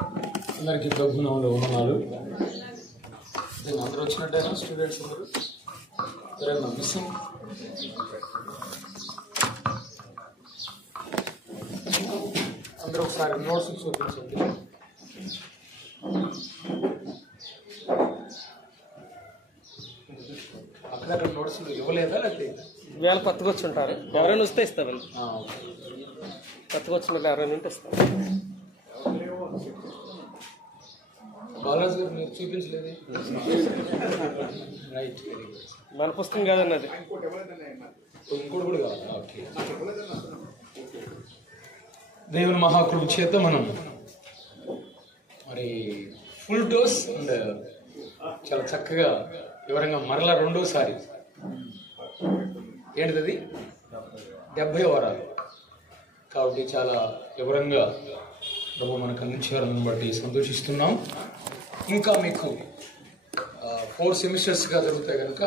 అందరికీ ప్రభునామములో వందనాలు. అందరూ వచ్చినట్టేనా? స్టూడెంట్స్ అందరూ ఎవరైనా మిస్సింగ్? అందరూ ఒకసారి నోట్స్ చూపించండి. అక్కడ నోట్స్ ఇవ్వలేదా? లేకపోతే వేళ కొత్తగా వచ్చి ఉంటారు, ఎవరైనా వస్తే ఇస్తారండి. కొత్తగా వచ్చిన ఎవరైనా ఉంటే ఇస్తారు. బాలాజీ గారు మీరు చూపించలేదు. రైట్, మన పుస్తకం కాదండి అది. ఇంకోటి కూడా కాదు. ఓకే, దేవుని మహాకృప చేత మనం మరి ఫుల్ డోస్ అండ్ చాలా చక్కగా వివరంగా మరలా రెండోసారి ఏంటిది 70 వారాలు కాబట్టి చాలా వివరంగా ప్రభు మనకు అందించారని బట్టి సంతోషిస్తున్నాం. ఇంకా మీకు 4 సెమిస్టర్స్గా జరుగుతాయి కనుక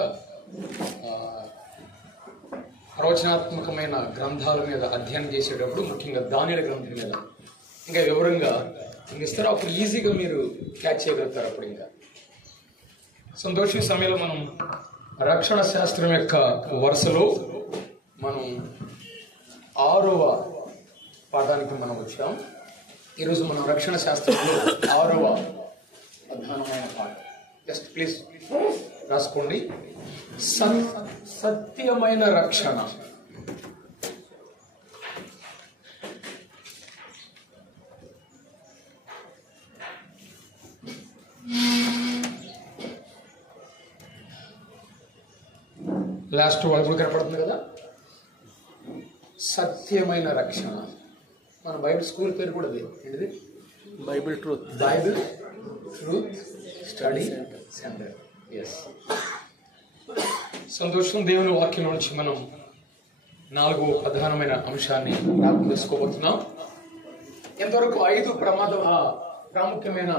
ప్రవచనాత్మకమైన గ్రంథాల మీద అధ్యయనం చేసేటప్పుడు ముఖ్యంగా దానియేలు గ్రంథం మీద ఇంకా వివరంగా ఇస్తారు. అప్పుడు ఈజీగా మీరు క్యాచ్ చేయగలుగుతారు. అప్పుడు ఇంకా సంతోషం సమయంలో మనం రక్షణ శాస్త్రం యొక్క వరుసలో మనం 6వ పాఠానికి మనం వచ్చాం. ఈరోజు మనం రక్షణ శాస్త్రంలో 6వ ప్రధానమైన పాఠం. జస్ట్ ప్లీజ్ రాసుకోండి. సత్యమైన రక్షణ. లాస్ట్ వాళ్ళు కూడా కనపడుతుంది కదా, సత్యమైన రక్షణ. మన బైబిల్ స్కూల్ పేరు కూడా అదే. ఏంటిది? Bible truth. Bible truth study centre. Yes, సంతోషం. దేవుని వాక్యం నుంచి మనం 4వ ప్రధానమైన అంశాన్ని జ్ఞాపకం చేసుకోబోతున్నాం. ఎంతవరకు 5 ప్రాముఖ్యమైన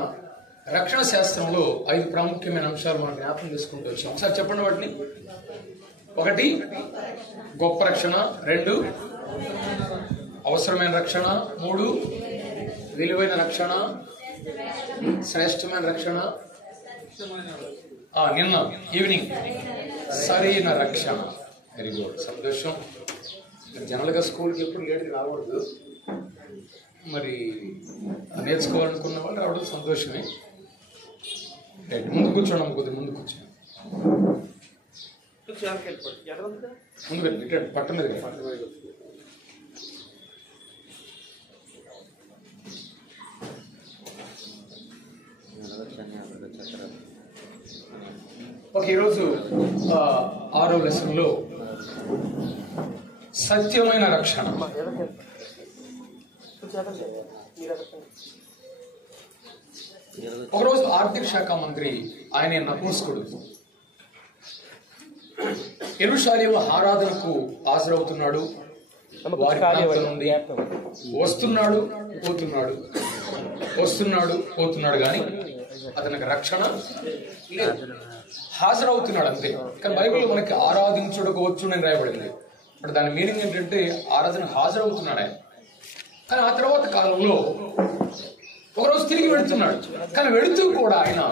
రక్షణ శాస్త్రంలో 5 ప్రాముఖ్యమైన అంశాలు మనం జ్ఞాపకం చేసుకుంటూ వచ్చాం. ఒకసారి చెప్పండి వాటిని. 1 గొప్ప రక్షణ, 2 అవసరమైన రక్షణ, 3 విలువైన రక్షణ, శ్రేష్టమైన రక్షణ, నిన్న ఈవినింగ్ సరైన రక్షణ. వెరీ గుడ్, సంతోషం. జనరల్గా స్కూల్కి ఎప్పుడు లేట్గా రాకూడదు, మరి నేర్చుకోవాలనుకున్న వాళ్ళు రావడం సంతోషమే. రైట్, ముందు కూర్చోండి. కొద్దిగా ముందు కూర్చోండి. ముందు వెళ్ళి పట్టు మీద ఓకే. ఈరోజు 6వ లెసన్లో సత్యమైన రక్షణ. ఒకరోజు ఆర్థిక శాఖ మంత్రి, ఆయన నపుంసకుడు, యెరూషలేము ఆరాధనకు హాజరవుతున్నాడు. వారి ప్రాంతం నుండి వస్తున్నాడు పోతున్నాడు కానీ అతనికి రక్షణ లేదు. హాజరవుతున్నాడు అంతే. కానీ బైబిల్లో మనకి ఆరాధించుటకు వచ్చునని రాయబడింది. అంటే దాని మీనింగ్ ఏంటంటే ఆరాధన హాజరవుతున్నాడు ఆయన. కానీ ఆ తర్వాత కాలంలో ఒకరోజు తిరిగి వెళుతున్నాడు. కానీ వెళుతూ కూడా ఆయన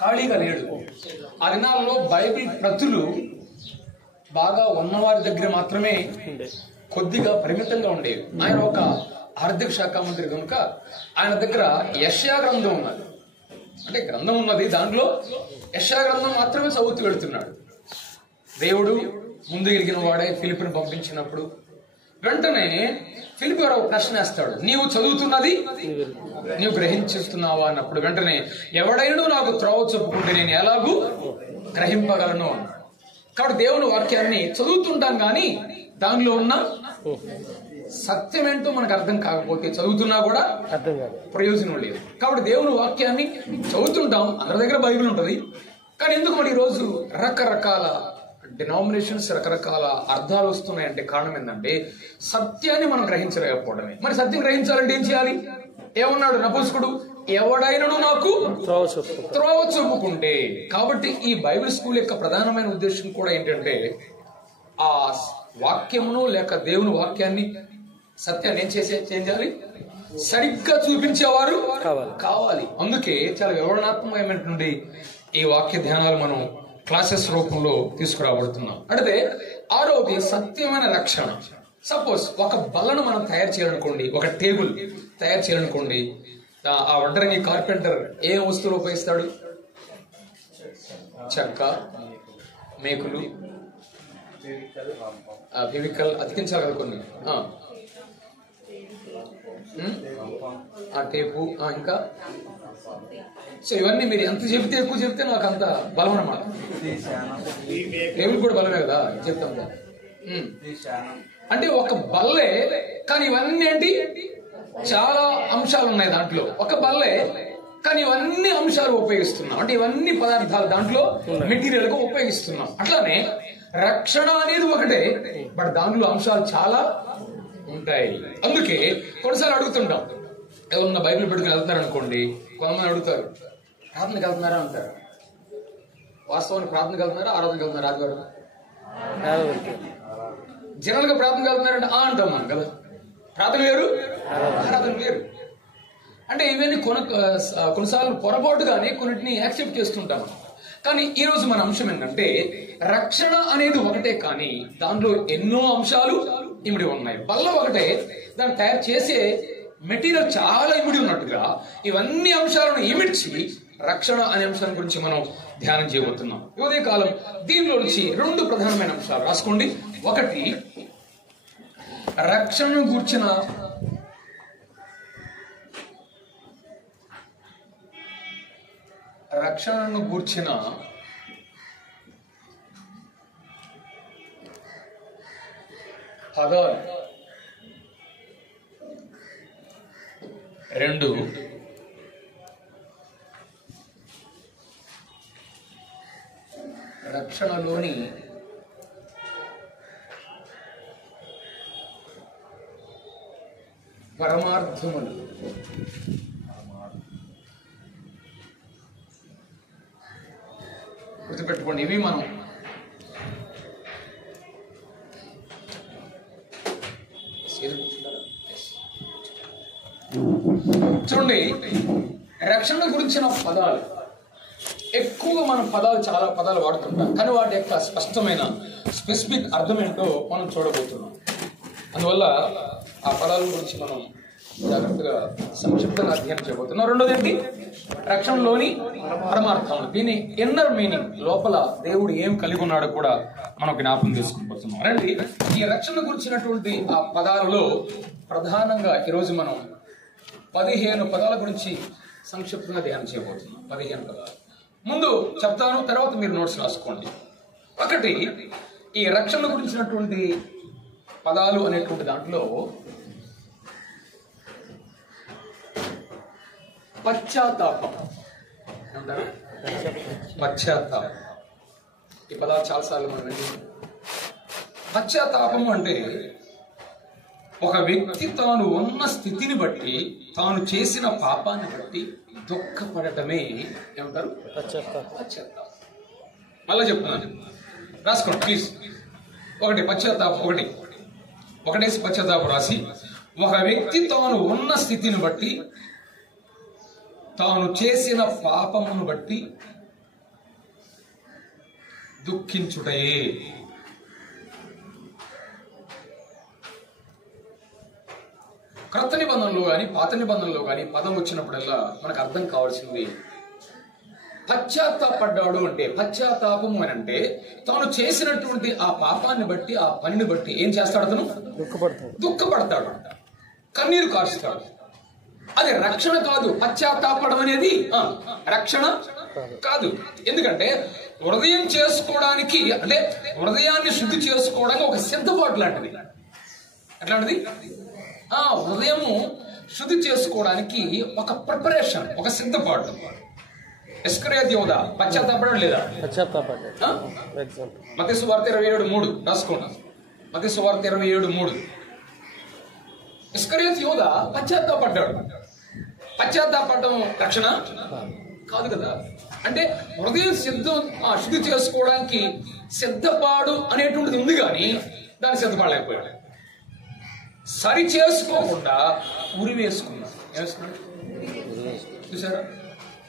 ఖాళీగా లేడు. ఆ దినాల్లో బైబిల్ ప్రతులు బాగా ఉన్నవారి దగ్గర మాత్రమే కొద్దిగా పరిమితంగా ఉండేవి. ఆయన ఒక ఆర్థిక శాఖ మంత్రి కనుక ఆయన దగ్గర యెషయా గ్రంథం ఉన్నది. అంటే గ్రంథం ఉన్నది, దాంట్లో యెషయా గ్రంథం మాత్రమే చదువుతూ వెళుతున్నాడు. దేవుడు ముందు ఎరిగిన వాడే ఫిలిప్పుని పంపించినప్పుడు వెంటనే ఫిలిప్పు గారు ఒక ప్రశ్న వేస్తాడు, నీవు చదువుతున్నది నీవు గ్రహించేస్తున్నావా అన్నప్పుడు వెంటనే ఎవడైనా నాకు త్రోవ చెప్పుకుంటే నేను ఎలాగూ గ్రహింపగలను అన్నాడు. కాబట్టి దేవుని వాక్యాన్ని చదువుతుంటాం కానీ దానిలో ఉన్న సత్యం ఏంటో మనకు అర్థం కాకపోతే చదువుతున్నా కూడా అర్థం కాదు, ప్రయోజనం లేదు. కాబట్టి దేవుని వాక్యాన్ని చదువుతుంటాం, అందరి దగ్గర బైబిల్ ఉంటుంది. కానీ ఎందుకు మరి ఈరోజు రకరకాల డినామినేషన్స్, రకరకాల అర్థాలు వస్తున్నాయంటే కారణం ఏంటంటే సత్యాన్ని మనం గ్రహించలేకపోవడమే. మరి సత్యం గ్రహించాలంటే ఏం చేయాలి? ఏమన్నాడు నపుంసకుడు? ఎవడైనను నాకు త్రోవ చూపుకుంటే. కాబట్టి ఈ బైబిల్ స్కూల్ యొక్క ప్రధానమైన ఉద్దేశం కూడా ఏంటంటే ఆ వాక్యమును లేక దేవుని వాక్యాన్ని, సత్యాన్ని ఏం చేయాలి? సరిగ్గా చూపించేవారు కావాలి. కావాలి. అందుకే చాలా వివరణాత్మకమైనటువంటి ఈ వాక్య ధ్యానాలు మనం క్లాసెస్ రూపంలో తీసుకురాబడుతున్నాం. అంటే ఆరోది సత్యమైన రక్షణ. సపోజ్ ఒక బల్లను మనం తయారు చేయాలనుకోండి, ఒక టేబుల్ తయారు చేయాలనుకోండి, ఆ వడ్రంగి కార్పెంటర్ ఏ వస్తువులు ఉపయోగిస్తాడు? చెక్క, మేకులు, ఫెవికల్ అతికించాలి కదా కొన్ని, టేపు, ఇంకా సో ఇవన్నీ మీరు ఎంత చెబితే ఎక్కువ చెప్తే నాకు అంత బలం అన్నమాట. టేబుల్ కూడా బలమే కదా చెప్తాం కదా. అంటే ఒక బల్లే, కానీ ఇవన్నీ ఏంటి, చాలా అంశాలు ఉన్నాయి దాంట్లో. ఒక బల్లే కానీ ఇవన్నీ అంశాలు ఉపయోగిస్తున్నాం, అంటే ఇవన్నీ పదార్థాలు దాంట్లో మెటీరియల్ గా ఉపయోగిస్తున్నాం. అట్లానే రక్షణ అనేది ఒకటే, బట్ దాంట్లో అంశాలు చాలా ఉంటాయి. అందుకే కొన్నిసార్లు అడుగుతుంటాం, ఎవరన్నా బైబిల్ పెట్టుకుని వెళ్తున్నారు అనుకోండి, కొంతమంది అడుగుతారు ప్రార్థనకి వెళ్తున్నారా అంటారు. వాస్తవానికి ప్రార్థనకి వెళ్తున్నారా, ఆరాధనకి వెళ్తున్నారా? ఆదివారం జనరల్ గా ప్రార్థనకి వెళ్తున్నారంటే అంటాం మనం కదా. ప్రార్థన వేరు, ఆరాధన వేరు. అంటే ఇవన్నీ కొన్నిసార్లు పొరపాటుగానే కొన్నిటిని యాక్సెప్ట్ చేస్తుంటాం. కానీ ఈ రోజు మన అంశం ఏంటంటే రక్షణ అనేది ఒకటే, కానీ దానిలో ఎన్నో అంశాలు ఇమిడి ఉన్నాయి. బల్ల ఒకటే, దాన్ని తయారు చేసే మెటీరియల్ చాలా ఇమిడి ఉన్నట్టుగా ఇవన్నీ అంశాలను ఇమిడ్చి రక్షణ అనే అంశం గురించి మనం ధ్యానం చేయబోతున్నాం. ఉదయ కాలం దీనిలో నుంచి 2 ప్రధానమైన అంశాలు రాసుకోండి. ఒకటి, రక్షణను గూర్చిన పదాలు. 2, రక్షణలోని పరమార్థములు. గుర్తుపెట్టుకోండి, ఇవి మనం చూడండి. రక్షణ గురించిన పదాలు ఎక్కువగా మనం చాలా పదాలు వాడుతుంటాం, కానీ వాటి యొక్క స్పష్టమైన స్పెసిఫిక్ అర్థం ఏంటో మనం చూడబోతున్నాం. అందువల్ల ఆ పదాల గురించి మనం జాగ్రత్తగా సంక్షిప్తంగా అధ్యయనం చేయబోతున్నాం. రెండోది ఏంటి, రక్షణలోని పరమార్థం. దీని ఇన్నర్ మీనింగ్, లోపల దేవుడు ఏం కలిగి ఉన్నాడో కూడా మనం జ్ఞాపకం చేసుకుని రండి. ఈ రక్షణ గురించినటువంటి ఆ పదాలలో ప్రధానంగా ఈరోజు మనం 15 పదాల గురించి సంక్షిప్తంగా ధ్యానం చేయబోతున్నాం. 15 పదాలు ముందు చెప్తాను, తర్వాత మీరు నోట్స్ రాసుకోండి. ఒకటి, ఈ రక్షణ గురించినటువంటి పదాలు అనేటువంటి దాంట్లో పశ్చాత్తాపం అంటారు. పశ్చాత్తాపం, ఈ పదాలు చాలాసార్లు మనం వింటాం. పశ్చాత్తాపం అంటే ఒక వ్యక్తి తాను ఉన్న స్థితిని బట్టి, తాను చేసిన పాపాన్ని బట్టి దుఃఖపడటమే ఏమంటారు? పశ్చాత్తాపం. మళ్ళా చెప్తున్నాను, రాసుకోండి ప్లీజ్. ఒకటి పశ్చాత్తాపం, ఒకటేసి పశ్చాత్తాపం రాసి, ఒక వ్యక్తి తాను ఉన్న స్థితిని బట్టి, తాను చేసిన పాపమును బట్టి దుఃఖించుటయే. క్రొత్త నిబంధనలో కానీ పాత నిబంధనలో కానీ పదం వచ్చినప్పుడల్లా మనకు అర్థం కావాల్సింది, పశ్చాత్తాపడ్డాడు అంటే, పశ్చాత్తాపము అని అంటే తాను చేసినటువంటి ఆ పాపాన్ని బట్టి, ఆ పనిని బట్టి ఏం చేస్తాడు? అతను దుఃఖపడతాడు, కన్నీరు కారుస్తాడు. అది రక్షణ కాదు. పశ్చాత్తాపడం అనేది రక్షణ కాదు. ఎందుకంటే హృదయం చేసుకోవడానికి, అంటే హృదయాన్ని శుద్ధి చేసుకోవడానికి ఒక సిద్ధపాటు లాంటిది. ఎట్లాంటిది? హృదయము శుద్ధి చేసుకోవడానికి ఒక ప్రిపరేషన్, ఒక సిద్ధపాటు. ఇస్కరియోతు యూదా పశ్చాత్తాపడాడు లేదా? మత్తయి సువార్త 27:3 రాసుకోండి. మత్తయి సువార్త 27:3. ఇస్కరియోతు యూదా పశ్చాత్తాపడ్డాడు. పశ్చాత్తాపడడం రక్షణ కాదు కదా. అంటే హృదయం శుద్ధి చేసుకోవడానికి సిద్ధపాడు అనేటువంటిది ఉంది, కానీ దాన్ని సిద్ధపడలేకపోయాడు. సరి చేసుకోకుండా ఉరి వేసుకున్నాడు. వేసుకున్నాడు చూసారా?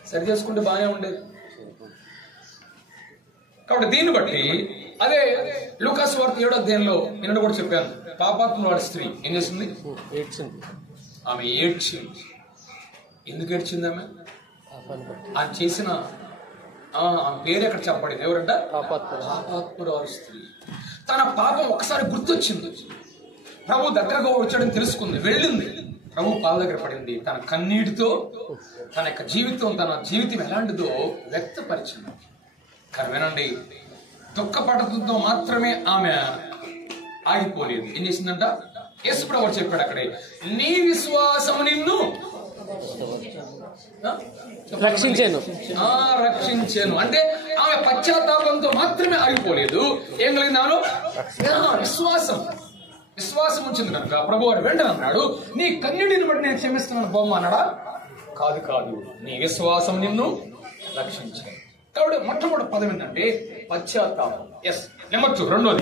సరి చేసుకుంటే బాగానే ఉండేది. కాబట్టి దీన్ని బట్టి అదే లూకాసు వార్త 7వ అధ్యాయంలో నిన్న కూడా చెప్పాను, పాపాత్మురాలి స్త్రీ ఏం చేసింది? ఆమె ఏడ్చింది. ఎందుకు ఏడ్చింది ఆమె? ఆమె చేసిన ఆమె పేరు ఎక్కడ చెప్పబడింది? ఎవరంట? పాపాత్మురాలి స్త్రీ. తన పాపం ఒకసారి గుర్తొచ్చింది. ప్రభు దగ్గరగా వచ్చాడని తెలుసుకుంది, వెళ్ళింది, ప్రభు పాద దగ్గర పడింది. తన కన్నీటితో తన యొక్క జీవితం, తన జీవితం ఎలాంటిదో వ్యక్తపరిచింది. కానీ వినండి, దుఃఖపడటంతో మాత్రమే ఆమె ఆగిపోలేదు. ఏం చేసిందంట? యేసు ప్రభు చెప్పాడు అక్కడే, నీ విశ్వాసం నిన్ను రక్షించాను. అంటే ఆమె పశ్చాత్తాపంతో మాత్రమే ఆగిపోలేదు. ఏం కలిగిందాను? విశ్వాసం ఉంచింది కనుక ప్రభు వారు వెంటనే అన్నాడు, నీ కన్నీటిని బట్టి నేను క్షమిస్తున్నాను బొమ్మ అన్నాడా? కాదు, నీ విశ్వాసం నిన్ను రక్షించాను. కాబట్టి మొట్టమొదటి పదం ఏంటంటే పశ్చాత్తాపం. ఎస్. నెంబర్ 2, రెండోది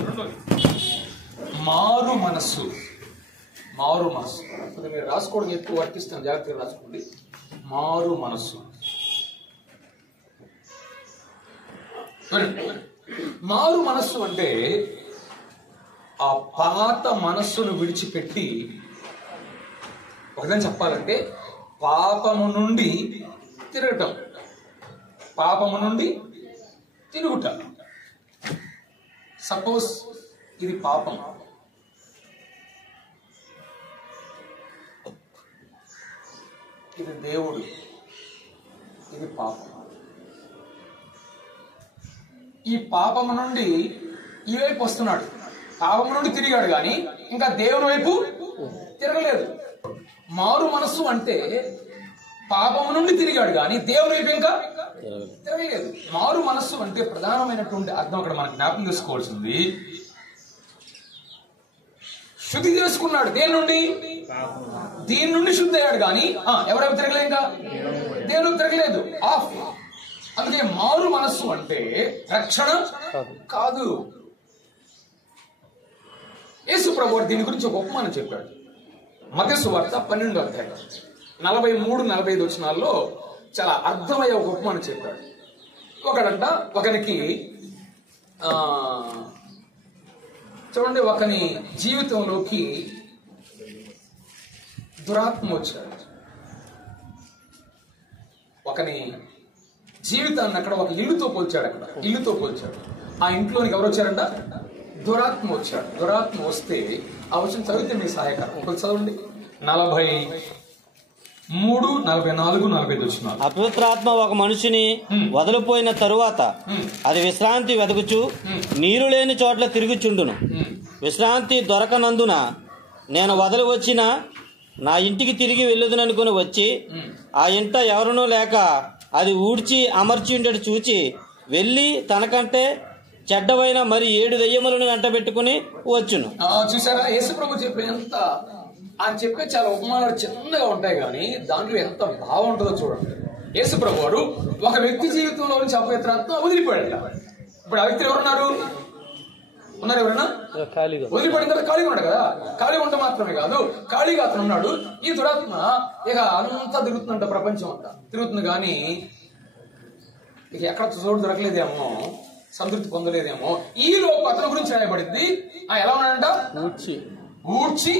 మారు మనస్సు. మీరు రాసుకోవడం ఎక్కువ వర్తిస్తాను, జాగ్రత్తగా రాసుకోండి. మారు మనస్సు. మారు మనస్సు అంటే ఆ పాత మనస్సును విడిచిపెట్టి, ఒకదని చెప్పాలంటే పాపము నుండి తిరగటం, పాపము నుండి తిరుగుట. సపోజ్ ఇది పాపం, ఇది దేవుడు, ఇది పాపం. ఈ పాపము నుండి ఈ వైపు వస్తున్నాడు, పాపము నుండి తిరిగాడు కానీ ఇంకా దేవుని వైపు తిరగలేదు. మారు మనస్సు అంటే పాపము నుండి తిరిగాడు కానీ దేవుని వైపు ఇంకా తిరగలేదు. మారు మనస్సు అంటే ప్రధానమైనటువంటి అర్థం అక్కడ మనకు జ్ఞాపకం చేసుకోవాల్సింది, శుద్ధి చేసుకున్నాడు. దేని నుండి? దీని నుండి శుద్ధి అయ్యాడు కానీ ఎవరైపు తిరగలేదు, ఇంకా దేవునికి తిరగలేదు. ఆఫ్. అందుకే మారు మనస్సు అంటే రక్షణ కాదు. యేసు ప్రభువు దీని గురించి ఒక ఉపమానం చెప్పాడు. మత్తయి సువార్త 12వ అధ్యాయం 43-45 వచనాల్లో చాలా అర్థమయ్యే ఒక ఉపమానం చెప్పాడు. ఒకడంట ఒకనికి చూడండి, ఒకని జీవితంలోకి దురాత్మ వచ్చాడు. ఒకని జీవితాన్ని అక్కడ ఒక ఇల్లుతో పోల్చాడు. ఆ ఇంట్లోనికి ఎవరు వచ్చారంట? దురాత్మ వచ్చాడు. దురాత్మ వస్తే ఆ వచ్చిన చదివితే మీకు సహాయకరం. కొంచెం చదవండి. 43-44-45 వచ్చిన అపవిత్రాత్మ ఒక మనిషిని వదిలిపోయిన తరువాత అది విశ్రాంతి వెతుకుచు నీరు లేని చోట్ల తిరుగుచుండును. విశ్రాంతి దొరకనందున నేను వదిలి వచ్చిన నా ఇంటికి తిరిగి వెళ్ళుదుననుకుని వచ్చి ఆ ఇంట ఎవరునూ లేక అది ఊడ్చి అమర్చి ఉండేది చూచి వెళ్ళి తనకంటే చెడ్డవైన మరి 7 దెయ్యములను వెంట పెట్టుకుని వచ్చును. చూసారా? యేసు ప్రభు చెప్పేంత ఆయన చెప్పే చాలా ఉపమానాలు చిన్నగా ఉంటాయి కానీ దాంట్లో ఎంత భావం ఉంటుందో చూడండి. యేసు ప్రభు వారు ఒక వ్యక్తి జీవితంలో నుంచి అపవిత్రాత్మ వదిలిపోయాడు. ఇప్పుడు ఆ వ్యక్తులు ఎవరున్నారు? ఎవరన్నా? వదిలిపడిన తర్వాత ఖాళీగా ఉన్నాడు కదా. ఖాళీగా ఉంటే మాత్రమే కాదు, ఖాళీగా అతను ఉన్నాడు. ఈ దురాత్మ ఇక అంతా తిరుగుతుందంట, ప్రపంచం అంతా తిరుగుతుంది. కానీ ఇక ఎక్కడ చోటు దొరకలేదేమో, సంతృప్తి పొందలేదేమో. ఈ లోపు అతని గురించి రాయబడింది. ఎలా ఉన్నాడంట? ఊడ్చి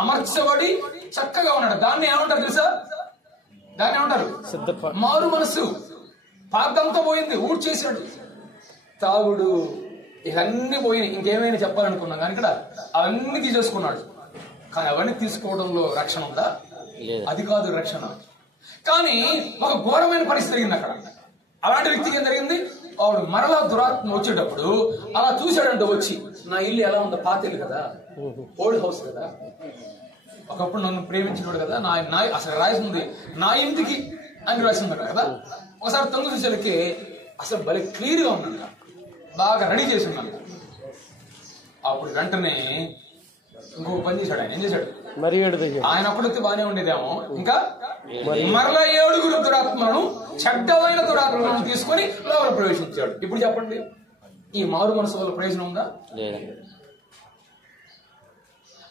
అమర్చబడి చక్కగా ఉన్నాడు. దాన్ని ఏమంటారు తెలుసా? దాన్ని ఏమంటారు? మారు మనస్సు. పాదంతా పోయింది, ఊడ్చేసాడు. తాగుడు ఇవన్నీ పోయినాయి. ఇంకేమైనా చెప్పాలనుకున్నాం కానీ ఇక్కడ అవన్నీ తీసేసుకున్నాడు. కానీ అవన్నీ తీసుకోవడంలో రక్షణ ఉందా? అది కాదు రక్షణ. కానీ ఒక ఘోరమైన పరిస్థితి జరిగింది అక్కడ. అలాంటి వ్యక్తికి ఏం జరిగింది? వాడు మరలా దురాత్మ వచ్చేటప్పుడు అలా చూశాడంటే వచ్చి, నా ఇల్లు ఎలా ఉందో, పాత ఇల్లు కదా, ఓల్డ్ హౌస్ కదా, ఒకప్పుడు నన్ను ప్రేమించినాడు కదా, నా అసలు రాసింది నా ఇంటికి అని రాసింది కదా. ఒకసారి తొంగి చూసేలకి అసలు భలే క్లియర్ గా ఉన్నాడు, బాగా రెడీ చేసి ఉన్నాడు. అప్పుడు వెంటనే ఇంకొక పని చేశాడు. ఆయన ఏం చేశాడు? ఆయన అప్పుడైతే బాగానే ఉండేదేమో, ఇంకా మరలా 7 దురాత్మలను, చెడ్డమైన దురాత్మలను తీసుకొని లోపల ప్రవేశించాడు. ఇప్పుడు చెప్పండి, ఈ మారు మనసు వల్ల ప్రయోజనం ఉందా?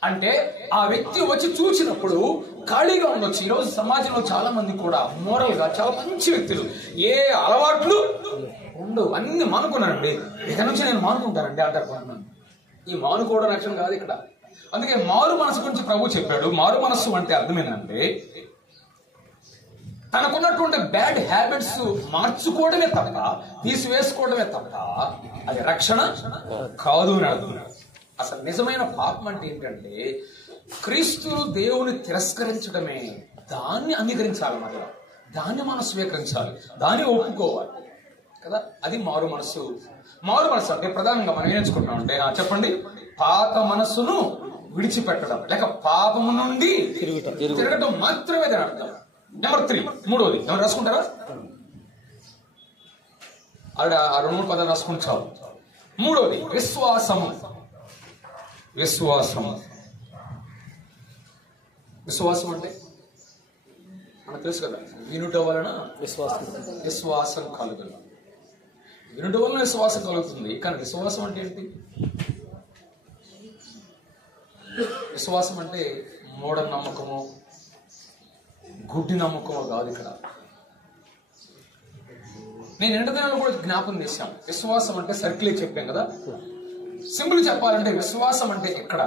అంటే ఆ వ్యక్తి వచ్చి చూసినప్పుడు ఖాళీగా ఉండొచ్చు. ఈరోజు సమాజంలో చాలా మంది కూడా మోరల్ గా చాలా మంచి వ్యక్తులు, ఏ అలవాట్లు ఉండవు, అన్ని మానుకున్నానండి, ఇక నుంచి నేను మానుకుంటానండి అంటారు. ఈ మానుకోవడం రక్షణ కాదు ఇక్కడ. అందుకే మారు మనసు గురించి ప్రభు చెప్పాడు. మారు మనస్సు అంటే అర్థం ఏంటంటే తనకున్నటువంటి బ్యాడ్ హ్యాబిట్స్ మార్చుకోవడమే తప్ప, తీసివేసుకోవడమే తప్ప అది రక్షణ కాదు అని అర్థం. అసలు నిజమైన పాపం అంటే ఏంటంటే క్రీస్తు దేవుని తిరస్కరించడమే. దాన్ని అంగీకరించాలి, మళ్ళా దాన్ని మనం స్వీకరించాలి, దాన్ని ఒప్పుకోవాలి కదా. అది మారు మనసు. మారు మనసు అంటే ప్రధానంగా మనం ఏం నేర్చుకుంటాం అంటే చెప్పండి, పాత మనస్సును విడిచిపెట్టడం లేక పాపము నుండి తిరగటం మాత్రమే దాని అర్థం. నెంబర్ 3, మూడోది ఎవరు రాసుకుంటారా? ఆవిడ ఆ 2-3 పదాలు రాసుకుని చాలు. మూడోది విశ్వాసము. విశ్వాసం విశ్వాసం అంటే మనకు తెలుసు కదా, వినుట వలన విశ్వాసం కలుగును. వినుట వలన విశ్వాసం కలుగుతుంది. కానీ విశ్వాసం అంటే ఏంటి? విశ్వాసం అంటే మూఢ నమ్మకము, గుడ్డి నమ్మకము కాదు ఇక్కడ. నేను ఎండదినాలు కూడా జ్ఞాపకం చేశాను. విశ్వాసం అంటే సర్కిలే చెప్పాం కదా. సింపుల్ చెప్పాలంటే విశ్వాసం అంటే ఇక్కడ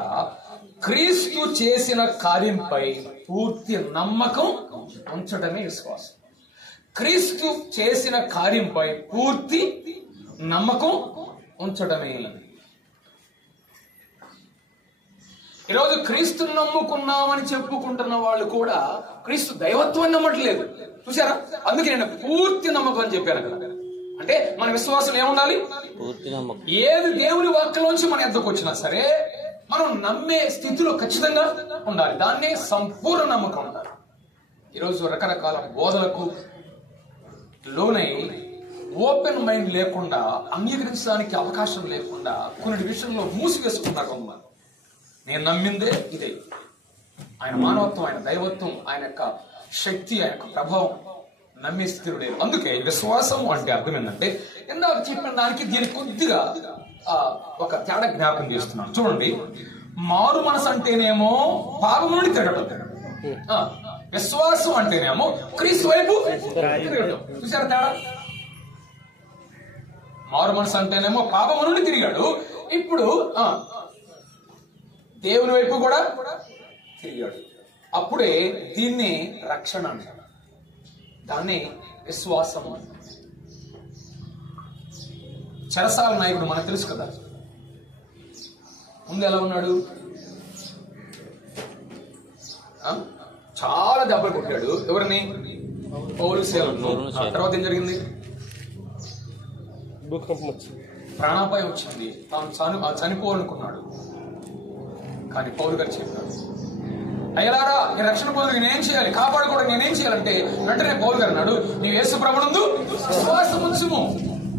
క్రీస్తు చేసిన కార్యంపై పూర్తి నమ్మకం ఉంచడమే విశ్వాసం. క్రీస్తు చేసిన కార్యంపై పూర్తి నమ్మకం ఉంచడమే. ఈరోజు క్రీస్తుని నమ్ముకున్నామని చెప్పుకుంటున్న వాళ్ళు కూడా క్రీస్తు దైవత్వాన్ని నమ్మట్లేదు, చూసారా? అందుకే నేను పూర్తి నమ్మకం అని చెప్పాను కదా. అంటే మన విశ్వాసం ఏముండాలి? పూర్తి నమ్మకం. ఏది దేవుని వాక్యలోంచి మన ఎద్దకు వచ్చినా సరే మనం నమ్మే స్థితిలో ఖచ్చితంగా ఉండాలి. దాన్నే సంపూర్ణ నమ్మకం ఉండాలి. ఈరోజు రకరకాల బోధలకు లోనై ఓపెన్ మైండ్ లేకుండా, అంగీకరించడానికి అవకాశం లేకుండా కొన్ని విషయంలో మూసివేసుకున్నారు. నేను నమ్మిందే ఇదే. ఆయన మానవత్వం, ఆయన దైవత్వం, ఆయన యొక్క శక్తి, ఆయన యొక్క ప్రభావం నమ్మే స్థితిలో లేదు. అందుకే విశ్వాసం అంటే అర్థం ఏంటంటే ఇందాక చెప్పిన దానికి దీనికి కొద్దిగా ఒక తేడా జ్ఞాపకం చేస్తున్నాను. చూడండి, మారు మనసు అంటేనేమో పాపం నుండి తిరగటం, విశ్వాసం అంటేనేమో క్రీస్తు వైపు తిరగటం. చూసారా తేడా? మారు మనసు అంటేనేమో పాపం నుండి తిరిగాడు, ఇప్పుడు దేవుని వైపు కూడా తిరిగాడు. అప్పుడే దీన్ని రక్షణ అంటారు. దాన్ని విశ్వాసం. చెరసాల నాయకుడు మనకు తెలుసు కదా, ముందు ఎలా ఉన్నాడు? చాలా దెబ్బలు కొట్టాడు. ఎవరిని? పౌలు సేవలను. తర్వాత ఏం జరిగింది? ప్రాణాపాయం వచ్చింది. తాను చనిపోవాలనుకున్నాడు. కానీ పౌలు గారు చెప్పారు, అయ్యలారా నీ రక్షణ పొంది నేనేం చేయాలి, కాపాడుకోవడం నేనేం చేయాలంటే వెంటనే పౌలు గారు అన్నాడు, నీ యేసు ప్రభునందు విశ్వాసం ఉంచుము.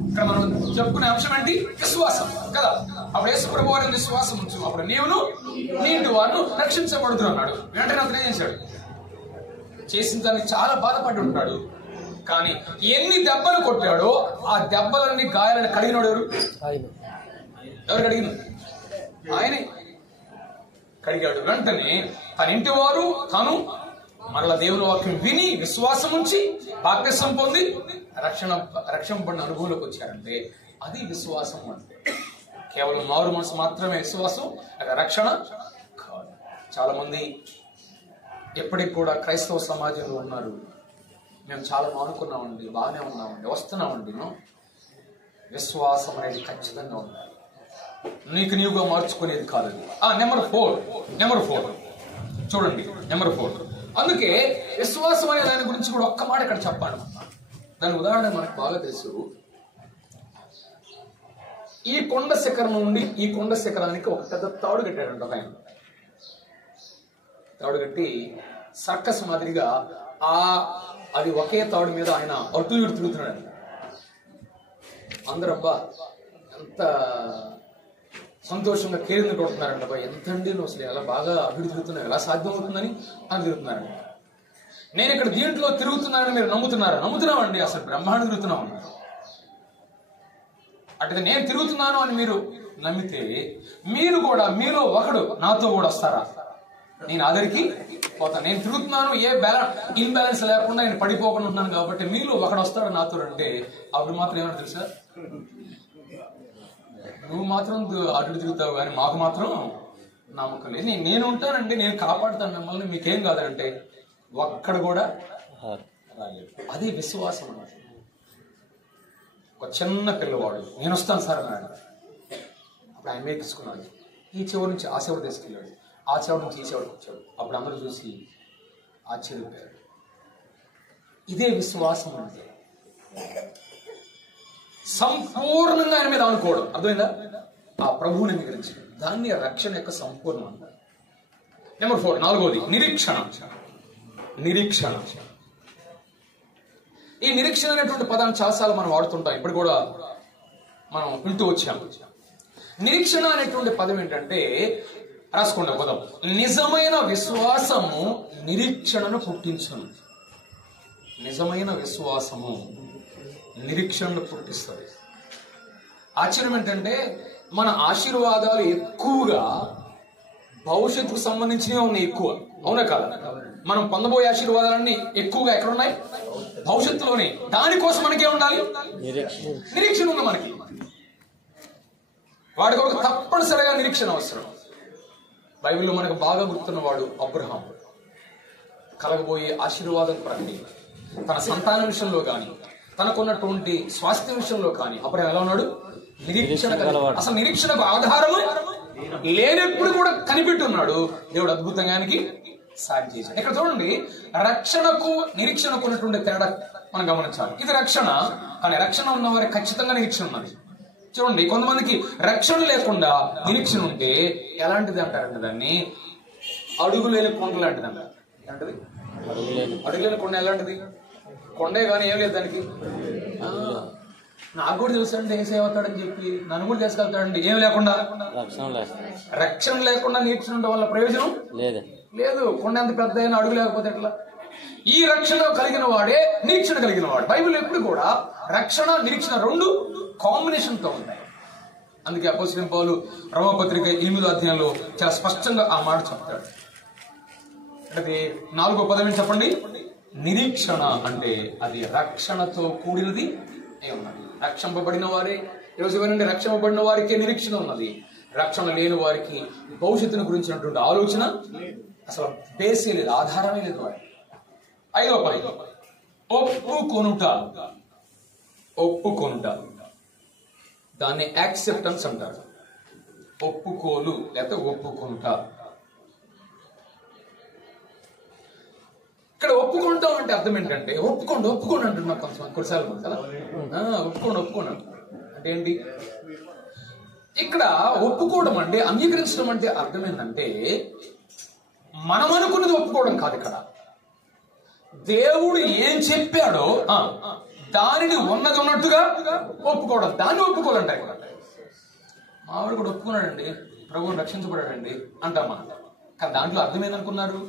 ఇక్కడ మనం చెప్పుకునే అంశం ఏంటి? విశ్వాసం కదా. అప్పుడు యేసు ప్రభు వారిని విశ్వాసం ఉంచుము, అప్పుడు నీవును నీ ఇంటి వారు రక్షించబడుతున్నాడు. వెంటనే అతను ఏం చేశాడు? చేసిన దానికి చాలా బాధపడి ఉంటాడు. కానీ ఎన్ని దెబ్బలు కొట్టాడో ఆ దెబ్బలన్నీ గాయాలను కడిగినాడు ఎవరు? ఎవరు కడిగిన? ఆయనే కడిగాడు. వెంటనే తన ఇంటి వారు తను మరల దేవుని వాక్యం విని విశ్వాసం ఉంచి బాప్తిసం పొంది రక్షణ పడిన అనుభవంలోకి వచ్చారంటే అది విశ్వాసం. అంటే కేవలం మారు మనసు మాత్రమే విశ్వాసం, అది రక్షణ కాదు. చాలా మంది ఎప్పటికి కూడా క్రైస్తవ సమాజంలో ఉన్నారు, మేము చాలా మానుకున్నామండి, బాగానే ఉన్నామండి, వస్తున్నామండి. విశ్వాసం అనేది ఖచ్చితంగా ఉండాలి. నీకు నీవుగా మార్చుకునేది కాదు. నెంబర్ 4 చూడండి, నెంబర్ 4. అందుకే విశ్వాసం అనే దాని గురించి కూడా ఒక్క మాట ఇక్కడ చెప్పాను. దాని ఉదాహరణ మనకు బాగా తెలుసు. ఈ కొండ శిఖరం నుండి ఈ కొండ శిఖరానికి ఒక పెద్ద తాడు కట్టాడంట ఒక ఆయన. తాడు కట్టి సర్కస్ మాదిరిగా అది ఒకే తాడు మీద ఆయన అటు ఇటు తిరుగుతున్నాడు. అందరబ్బా ఎంత సంతోషంగా కేరింది కొడుతున్నారంట. ఎంతండి నువ్వు అసలు ఎలా బాగా అభివృద్ధి తిరుగుతున్నావు, ఎలా సాధ్యం అవుతుందని అని తిరుగుతున్నారంట. నేను ఇక్కడ దీంట్లో తిరుగుతున్నానని మీరు నమ్ముతున్నారా? నమ్ముతున్నామండి, అసలు బ్రహ్మాండం తిరుగుతున్నాం అన్నారు. అటు నేను తిరుగుతున్నాను అని మీరు నమ్మితే మీరు కూడా మీలో ఒకడు నాతో కూడా వస్తారా? నేను అదరికి పోతాను. నేను తిరుగుతున్నాను, ఏ ఇన్బ్యాలెన్స్ లేకుండా నేను పడిపోకుండా ఉంటున్నాను కాబట్టి మీలో ఒకడు వస్తాడు నాతో అంటే అప్పుడు మాత్రం ఏమన్నా తెలుసా, నువ్వు మాత్రం అటు తిరుగుతావు కానీ మాకు మాత్రం నమ్మకం లేదు. నేను ఉంటానండి, నేను కాపాడుతాను మిమ్మల్ని, మీకేం కాదంటే ఒక్కడు కూడా రాలేదు. అదే విశ్వాసం అన్నమాట. ఒక చిన్న పిల్లవాడు నేను వస్తాను సార్ అన్నాడు. అప్పుడు ఆయన తీసుకున్నాడు. ఈ చివరి నుంచి ఆ చివరి తీసుకెళ్ళాడు, ఆ చివరి నుంచి ఈ చివరికి వచ్చాడు. అప్పుడు అందరూ చూసి ఆశ్చర్యపోయాడు. ఇదే విశ్వాసం అంటే సంపూర్ణంగా ఆయన మీద అనుకోవడం. అర్థమైందా? ఆ ప్రభువుని అంగీకరించి దాన్ని రక్షణ యొక్క సంపూర్ణం అంటారు. నెంబర్ 4, 4వది నిరీక్షణ. నిరీక్షణ. ఈ నిరీక్షణ అనేటువంటి పదాన్ని చాలాసార్లు మనం వాడుతుంటాం, ఇప్పుడు కూడా మనం వింటూ వచ్చాము. నిరీక్షణ అనేటువంటి పదం ఏంటంటే, రాసుకోండి పదం, నిజమైన విశ్వాసము నిరీక్షణను పుట్టించును. నిజమైన విశ్వాసము నిరీక్షణను పుట్టిస్తుంది. ఆశ్చర్యం ఏంటంటే మన ఆశీర్వాదాలు ఎక్కువగా భవిష్యత్తుకు సంబంధించినవి ఉన్నాయి ఎక్కువ, అవునా కాదా? మనం పొందబోయే ఆశీర్వాదాలన్నీ ఎక్కువగా ఎక్కడున్నాయి? భవిష్యత్తులోనే. దానికోసం మనకే ఉండాలి నిరీక్షణ ఉంది మనకి. వాడి కొరకు తప్పనిసరిగా నిరీక్షణ అవసరం. బైబిల్లో మనకు బాగా గుర్తున్నవాడు అబ్రహాం. కలగబోయే ఆశీర్వాదం ప్రకటి తన సంతాన విషయంలో కానీ తనకున్నటువంటి స్వాస్థ్య విషయంలో కానీ అబ్రహాం ఎలా ఉన్నాడు? నిరీక్షణ. అసలు నిరీక్షణకు ఆధారము లేనప్పుడు కూడా కనిపెట్టున్నాడు. దేవుడు అద్భుతంగానికి సాయం చేశాడు. ఇక్కడ చూడండి, రక్షణకు నిరీక్షణకు ఉన్నటువంటి తేడా మనం గమనించాలి. ఇది రక్షణ, కానీ రక్షణ ఉన్న వారికి ఖచ్చితంగా నిరీక్షణ ఉన్నది. చూడండి, కొంతమందికి రక్షణ లేకుండా నిరీక్షణ ఉంటే ఎలాంటిది అంటారంటే దాన్ని అడుగులేని కొండ లాంటిది అంటారు. ఏంటది? అడుగులేని కొండ ఎలాంటిది? కొండే కానీ ఏం లేదు దానికి. నాకు కూడా తెలుసు అండి ఏసే అవుతాడని చెప్పి, నన్ను కూడా తీసుకెళ్తాడండి. ఏం లేకుండా, రక్షణ లేకుండా నిరీక్షణ ఉండడం వల్ల ప్రయోజనం లేదు. కొండ ఎంత పెద్ద అయినా అడుగు లేకపోతే ఎట్లా? ఈ రక్షణ కలిగిన వాడే నిరీక్షణ కలిగిన వాడు. బైబిల్ ఎప్పుడు కూడా రక్షణ నిరీక్షణ రెండు కాంబినేషన్ తో ఉంటాయి. అందుకే అపోస్తలుడైన పౌలు రోమాపత్రిక 8వ అధ్యాయంలో చాలా స్పష్టంగా ఆ మాట చెప్తాడు. అంటే 4వ పదం చెప్పండి. నిరీక్షణ అంటే అది రక్షణతో కూడినది అయి ఉన్నది. రక్షింపబడిన వారే ఈరోజు ఏమనండి, రక్షింపబడిన వారికే నిరీక్షణ ఉన్నది. రక్షణ లేని వారికి భవిష్యత్తును గురించినటువంటి ఆలోచన అసలు బేసే లేదు, ఆధారమే లేదు వారికి. 5వ పదం ఒప్పుకొనుట. ఒప్పుకొనుట, దాన్ని యాక్సెప్టెన్స్ అంటారు. ఒప్పుకోలు లేకపోతే ఒప్పుకొనుట. ఇక్కడ ఒప్పుకుంటాం అంటే అర్థం ఏంటంటే ఒప్పుకోండి అంటున్నారు కొంతమంది కొన్నిసార్లు కదా. ఒప్పుకోండి అంటే ఏంటి? ఇక్కడ ఒప్పుకోవడం అంటే అంగీకరించడం అంటే అర్థం ఏంటంటే మనం అనుకున్నది ఒప్పుకోవడం కాదు. ఇక్కడ దేవుడు ఏం చెప్పాడో దానిని ఉన్నది ఉన్నట్టుగా ఒప్పుకోవడం, దాన్ని ఒప్పుకోవాలంట. ఇక్కడ మావాడు కూడా ఒప్పుకున్నాడండి, ప్రభువుని రక్షించబడాడండి అంటామా. కానీ దాంట్లో అర్థం ఏందనుకున్నారు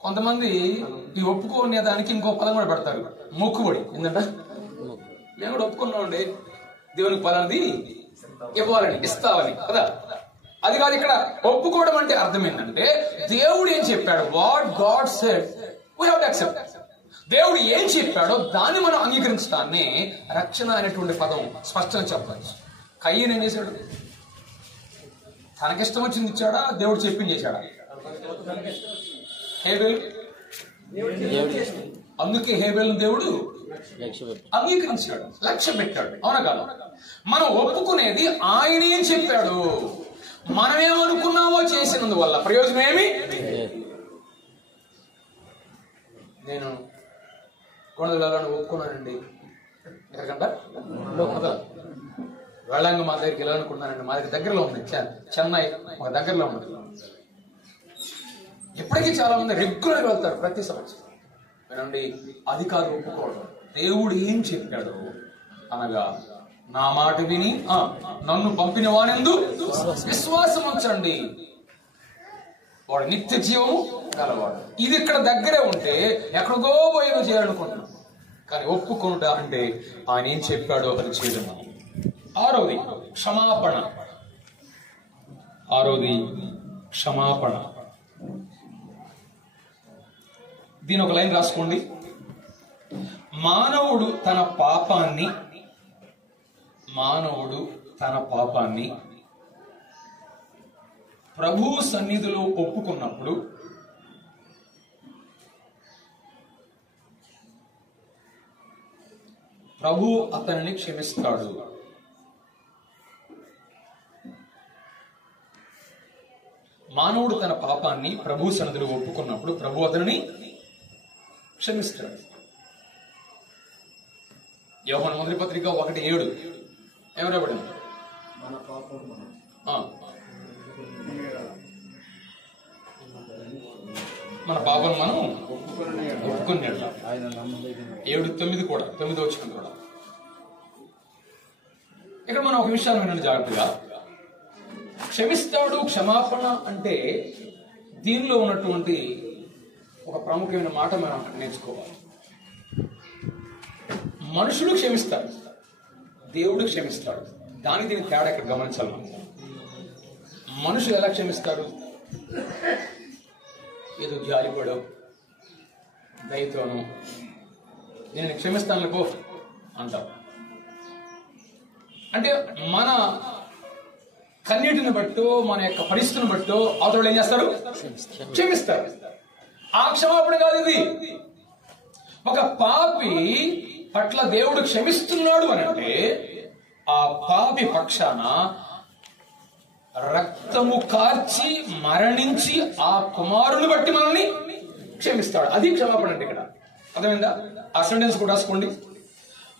కొంతమంది? ఈ ఒప్పుకోనే దానికి ఇంకో పదం కూడా పెడతారు, మొక్కుబడి. ఏంటంట, మేము కూడా ఒప్పుకున్నామండి దేవునికి పలానది ఇవ్వాలని, ఇస్తావని కదా. అది కాదు ఇక్కడ ఒప్పుకోవడం అంటే అర్థం ఏంటంటే దేవుడు ఏం చెప్పాడు, what God said we have to accept. దేవుడు ఏం చెప్పాడో దాన్ని మనం అంగీకరించడాన్ని రక్షణ అనేటువంటి పదం స్పష్టంగా చెప్పచ్చు. కయ్యను ఏం చేశాడు? తనకిష్టం వచ్చింది ఇచ్చాడా, దేవుడు చెప్పింది చేశాడా? హేబెల్, అందుకే హేబెల్ దేవుడు అంగీకరించాడు, లక్ష్య పెట్టాడు, అవునా కాదు? మనం ఒప్పుకునేది ఆయన ఏం చెప్పాడు, మనమేమనుకున్నామో చేసినందువల్ల ప్రయోజనం ఏమి? నేను కొండలను ఒప్పుకున్నానండి, ఎక్కడికంట వెళ్ళంగా మా దగ్గరికి వెళ్ళాలనుకున్నానండి. మా దగ్గరలో ఉంది, చెన్నై మా దగ్గరలో ఉంది. ఇప్పటికీ చాలా మంది రెగ్యులర్ గా వెళ్తారు ప్రతి సంవత్సరం. వినండి, అది కాదు ఒప్పుకోవడం. దేవుడు ఏం చెప్పాడు అనగా, నా మాట విని నన్ను పంపిన వానెందు విశ్వాసం ఉంచండి, వాడు నిత్య జీవము గలవాడు. ఇది ఇక్కడ దగ్గరే ఉంటే ఎక్కడికో పోయి చేయాలనుకుంటున్నాం. కానీ ఒప్పుకొనుట అంటే ఆయన ఏం చెప్పాడో అది చేయడం. 6వది క్షమాపణ. ఆరోది క్షమాపణ. దీని ఒక లైన్ రాసుకోండి. మానవుడు తన పాపాన్ని ప్రభు సన్నిధిలో ఒప్పుకున్నప్పుడు ప్రభు అతనిని క్షమిస్తాడు. మానవుడు తన పాపాన్ని ప్రభు సన్నిధిలో ఒప్పుకున్నప్పుడు ప్రభు అతనిని క్షమిస్తాడు. యోహాను మొదటి పత్రిక 1:7 ఏమరాబడింది? మన పాపం మనం ఒప్పుకున్నాడు. 7:9 కూడా 9వ వచనం కూడా. ఇక్కడ మనం ఒక విషయాన్ని వినండి జాగ్రత్తగా. క్షమిస్తాడు, క్షమాపణ అంటే దీనిలో ఉన్నటువంటి ఒక ప్రాముఖ్యమైన మాట మనం నేర్చుకోవాలి. మనుషులు క్షమిస్తాడు, దేవుడు క్షమిస్తాడు. దీని తేడా ఇక్కడ గమనించాలి మనం. మనుషులు ఎలా క్షమిస్తాడు? ఏదో జాలిపడో దయతోనో నేను క్షమిస్తాను పో అంటారు. అంటే మన కన్నీటిని బట్టో మన యొక్క పరిస్థితిని బట్టో అవతల ఏం చేస్తారు? క్షమిస్తారు. ఆ క్షమాపణ కాదు ఇది. ఒక పాపి పట్ల దేవుడు క్షమిస్తున్నాడు అని అంటే ఆ పాపి పక్షాన రక్తము కార్చి మరణించి ఆ కుమారుని బట్టి మనల్ని క్షమిస్తాడు. అది క్షమాపణ అంటే ఇక్కడ. అర్థమైందా? ఆ సెంటెన్స్ కూడా రాసుకోండి.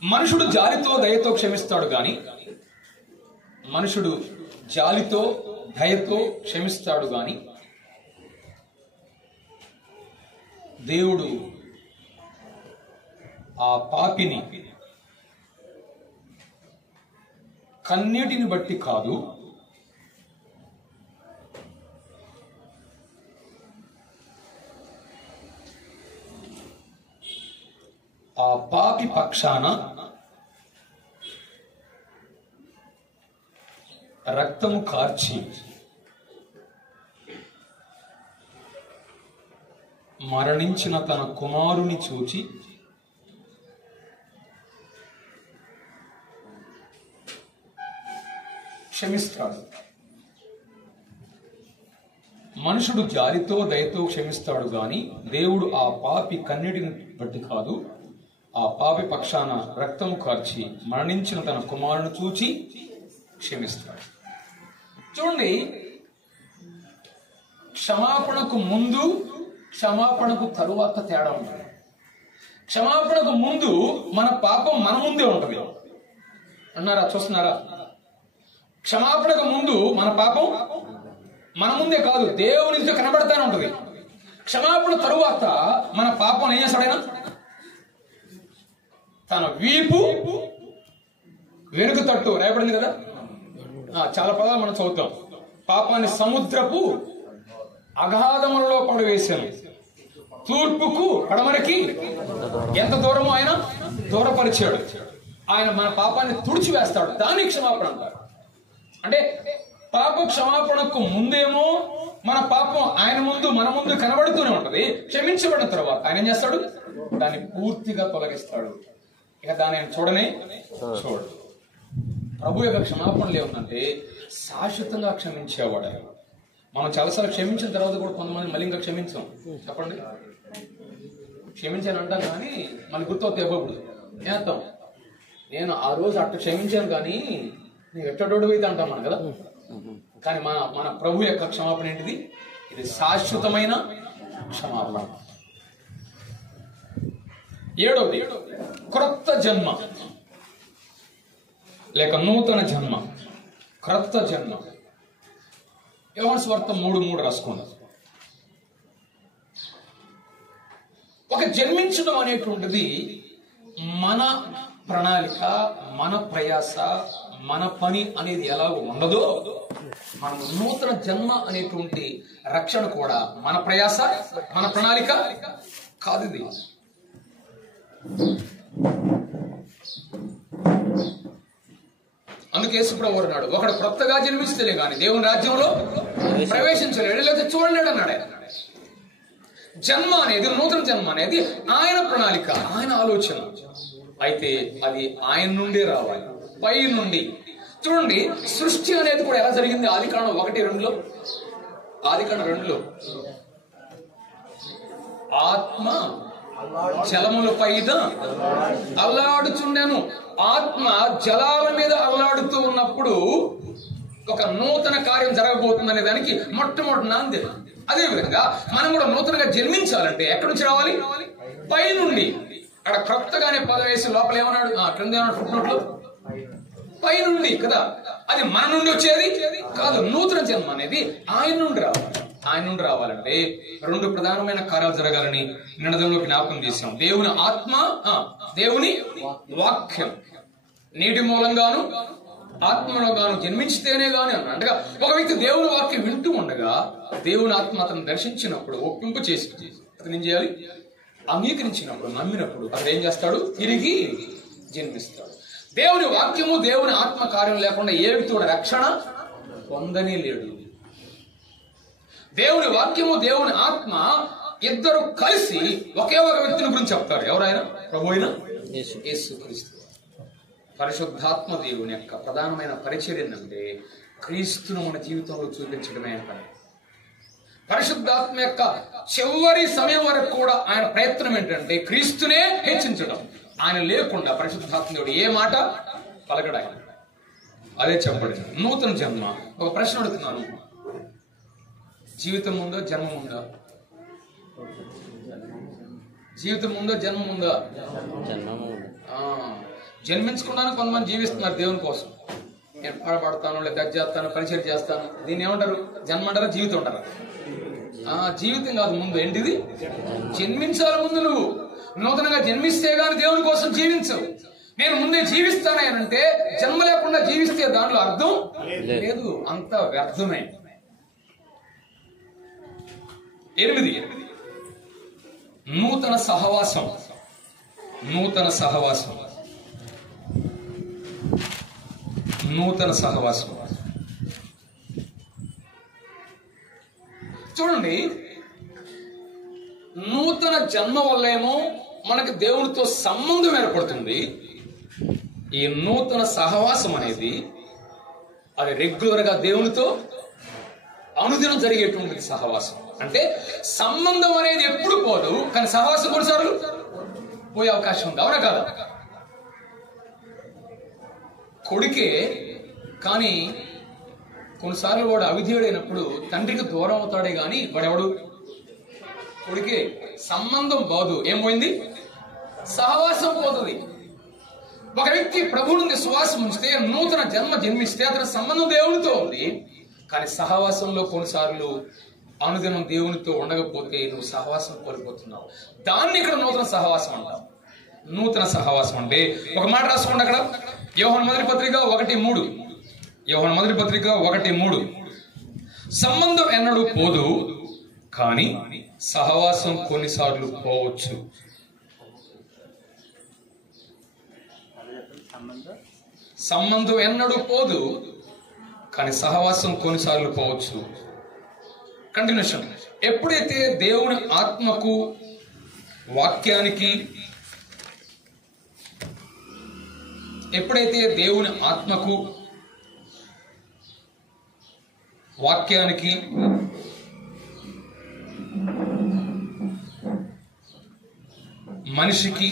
మనుషుడు జాలితో దయతో క్షమిస్తాడు గాని దేవుడు ఆ పాపిని కన్నీటిని బట్టి కాదు, ఆ పాపి పక్షాన రక్తము కార్చి మరణించిన తన కుమారుని చూచి క్షమిస్తాడు. మనుషుడు జాలితో దయతో క్షమిస్తాడు గాని దేవుడు ఆ పాపి కన్నీటిని బట్టి కాదు, ఆ పాపి పక్షాన రక్తము కార్చి మరణించిన తన కుమారుని చూచి క్షమిస్తాడు. చూడండి, క్షమాపణకు ముందు క్షమాపణకు తరువాత తేడా ఉంటుంది. క్షమాపణకు ముందు మన పాపం మన ముందే ఉంటుంది. అన్నారా? చూస్తున్నారా? క్షమాపణకు ముందు మన పాపం మన ముందే కాదు, దేవునితో కనబడతానే ఉంటుంది. క్షమాపణ తరువాత మన పాపం ఏం చేస్తాడైనా? తన వీపు వెనుక తట్టు రాయబడింది కదా. చాలా పదాలు మనం చదువుతాం. పాపాన్ని సముద్రపు అగాధములలో పడవేశాను, తూర్పుకు పడమరకి ఎంత దూరమో ఆయన దూరపరిచాడు. ఆయన మన పాపాన్ని తుడిచివేస్తాడు. దాన్ని క్షమాపణ అంటారు. అంటే పాప క్షమాపణకు ముందేమో మన పాపం ఆయన ముందు మన ముందు కనబడుతూనే ఉంటది. క్షమించబడిన తర్వాత ఆయన ఏం చేస్తాడు? దాన్ని పూర్తిగా తొలగిస్తాడు. ఇక దాన్ని ఆయన చూడు. ప్రభు యొక్క క్షమాపణలు ఏముందంటే శాశ్వతంగా క్షమించేవాడు. మనం చాలాసార్లు క్షమించిన తర్వాత కూడా కొంతమంది మళ్ళీ ఇంకా క్షమించాం. చెప్పండి, క్షమించాను అంటాం కానీ మళ్ళీ గుర్తవుతాయి. ఎప్పుడు చేస్తాం? నేను ఆ రోజు అట్లా క్షమించాను కానీ నీకు ఎట్టడోడు అయితే అంటాం మనం కదా. కానీ మన ప్రభు యొక్క క్షమాపణ ఏంటిది? ఇది శాశ్వతమైన క్షమాపణ. 7వది క్రొత్త జన్మ లేక నూతన జన్మ. క్రొత్త జన్మ యోహాను సువార్త 3:3 రాసుకోండి. ఒక జన్మించడం అనేటువంటిది మన ప్రణాళిక, మన ప్రయాస, మన పని అనేది ఎలాగో ఉండదో, మనం నూతన జన్మ అనేటువంటి రక్షణ కూడా మన ప్రయాస, మన ప్రణాళిక కాదు. ఇది అందుకే యేసుప్రభువు అన్నాడు, ఒకడు కొత్తగా జన్మిస్తేనే గాని దేవుని రాజ్యంలో ప్రవేశించలేడు, లేదా చూడలేడు అన్నాడు ఆయన. జన్మ అనేది, నూతన జన్మ అనేది ఆయన ప్రణాళిక, ఆయన ఆలోచన. అయితే అది ఆయన నుండే రావాలి, పై నుండి. చూడండి, సృష్టి అనేది కూడా ఎలా జరిగింది? ఆదికాండం 1:2లో, ఆదికాండం 2లో ఆత్మ జలముల పైన అల్లాడుచుండెను. ఆత్మ జలాల మీద అల్లాడుతూ ఉన్నప్పుడు ఒక నూతన కార్యం జరగబోతుందనే దానికి మొట్టమొదటి నాంది. అదే విధంగా మనం కూడా నూతనంగా జన్మించాలంటే ఎక్కడి నుంచి రావాలి? పై నుండి. అక్కడ క్రొత్తగానే పదం వేసి లోపల ఏమన్నాడు? క్రింద ఏమన్నాడు ఫుట్నోట్లో? పై నుండి కదా. అది మన నుండి వచ్చేది కాదు. నూతన జన్మ అనేది ఆయన నుండి రావాలి. ఆయన నుండి రావాలంటే 2 ప్రధానమైన కార్యాలు జరగాలని నినదంలో జ్ఞాపకం చేశాం. దేవుని ఆత్మ, దేవుని వాక్యం. నీటి మూలంగాను ఆత్మలోగాను జన్మించితేనే గాని అన్న. అంటే ఒక వ్యక్తి దేవుని వాక్యం వింటూ ఉండగా దేవుని ఆత్మ అతను దర్శించినప్పుడు, ఒప్పింపు చేసి అతను ఏం చేయాలి? అంగీకరించినప్పుడు, నమ్మినప్పుడు అతను ఏం చేస్తాడు? తిరిగి జన్మిస్తాడు. దేవుని వాక్యము, దేవుని ఆత్మ కార్యం లేకుండా ఏ వ్యక్తి కూడా రక్షణ పొందనే లేడు. దేవుని వాక్యము, దేవుని ఆత్మ ఇద్దరు కలిసి ఒకే ఒక వ్యక్తిని గురించి చెప్తారు. ఎవరైనా? ప్రభు అయిన యేసుక్రీస్తు. పరిశుద్ధాత్మ దేవుని యొక్క ప్రధానమైన పరిచర్య ఏంటంటే క్రీస్తును మన జీవితంలో చూపించడమే అంటారు. పరిశుద్ధాత్మ యొక్క చివరి సమయం వరకు కూడా ఆయన ప్రయత్నం ఏంటంటే క్రీస్తునే హెచ్చించడం. ఆయన లేకుండా పరిశుద్ధాత్మ దేవుడు ఏ మాట పలకడు ఆయన. అదే చెప్పండి, నూతన జన్మ. ఒక ప్రశ్న అడుగుతున్నాను, జీవితం ఉందో జన్మ ఉందా? జీవితం ఉందో జన్మ ఉందా? జన్మించుకోవడానికి కొంతమంది జీవిస్తున్నారు దేవుని కోసం. నేను పాడపడతాను, లేదా చేస్తాను, పరిచయం చేస్తాను. దీన్ని ఏమంటారు? జన్మ అంటారా, జీవితం అంటారా? జీవితం కాదు, ముందు ఏంటిది? జన్మించాలి. ముందు నువ్వు నూతనంగా జన్మిస్తే గాని దేవుని కోసం జీవించవు. నేను ముందే జీవిస్తానంటే జన్మ లేకుండా జీవిస్తే దానిలో అర్థం లేదు, అంత వ్యర్థమే. 8 నూతన సహవాసం. నూతన సహవాసం. నూతన సహవాసం. చూడండి, నూతన జన్మ వల్లేమో మనకి దేవునితో సంబంధం ఏర్పడుతుంది. ఈ నూతన సహవాసం అనేది అది రెగ్యులర్ గా దేవునితో అనుదినం జరిగేటువంటి సహవాసం. అంటే సంబంధం అనేది ఎప్పుడు పోదు, కానీ సహవాసం కొన్నిసార్లు పోయే అవకాశం ఉంది. అవునా కాదా? కొడుకే కానీ కొన్నిసార్లు వాడు అవిధేయుడైనప్పుడు తండ్రికి దూరం అవుతాడే గాని వాడెవడు? కొడుకే. సంబంధం పోదు. ఏం పోయింది? సహవాసం పోతుంది. ఒక వ్యక్తి ప్రభు నుండి శ్వాసం ఉంచితే, నూతన జన్మ జన్మిస్తే అతని సంబంధం దేవునితో ఉంది, కానీ సహవాసంలో కొన్నిసార్లు అనుదినం దేవునితో ఉండకపోతే నువ్వు సహవాసం కోల్పోతున్నావు. దాన్ని ఇక్కడ నూతన సహవాసం అంటాం. నూతన సహవాసం అంటే ఒక మాట రాసుకోండి అక్కడ, యోహాను మొదటి పత్రిక 1:3. యోహాను మొదటి పత్రిక 1:3. సంబంధం ఎన్నడూ పోదు, కానీ సహవాసం కొన్నిసార్లు పోవచ్చు. సంబంధం ఎన్నడూ పోదు, కానీ సహవాసం కొన్నిసార్లు పోవచ్చు. కంటిన్యూషన్. ఎప్పుడైతే దేవుని ఆత్మకు, వాక్యానికి, ఎప్పుడైతే దేవుని ఆత్మకు, వాక్యానికి, మనిషికి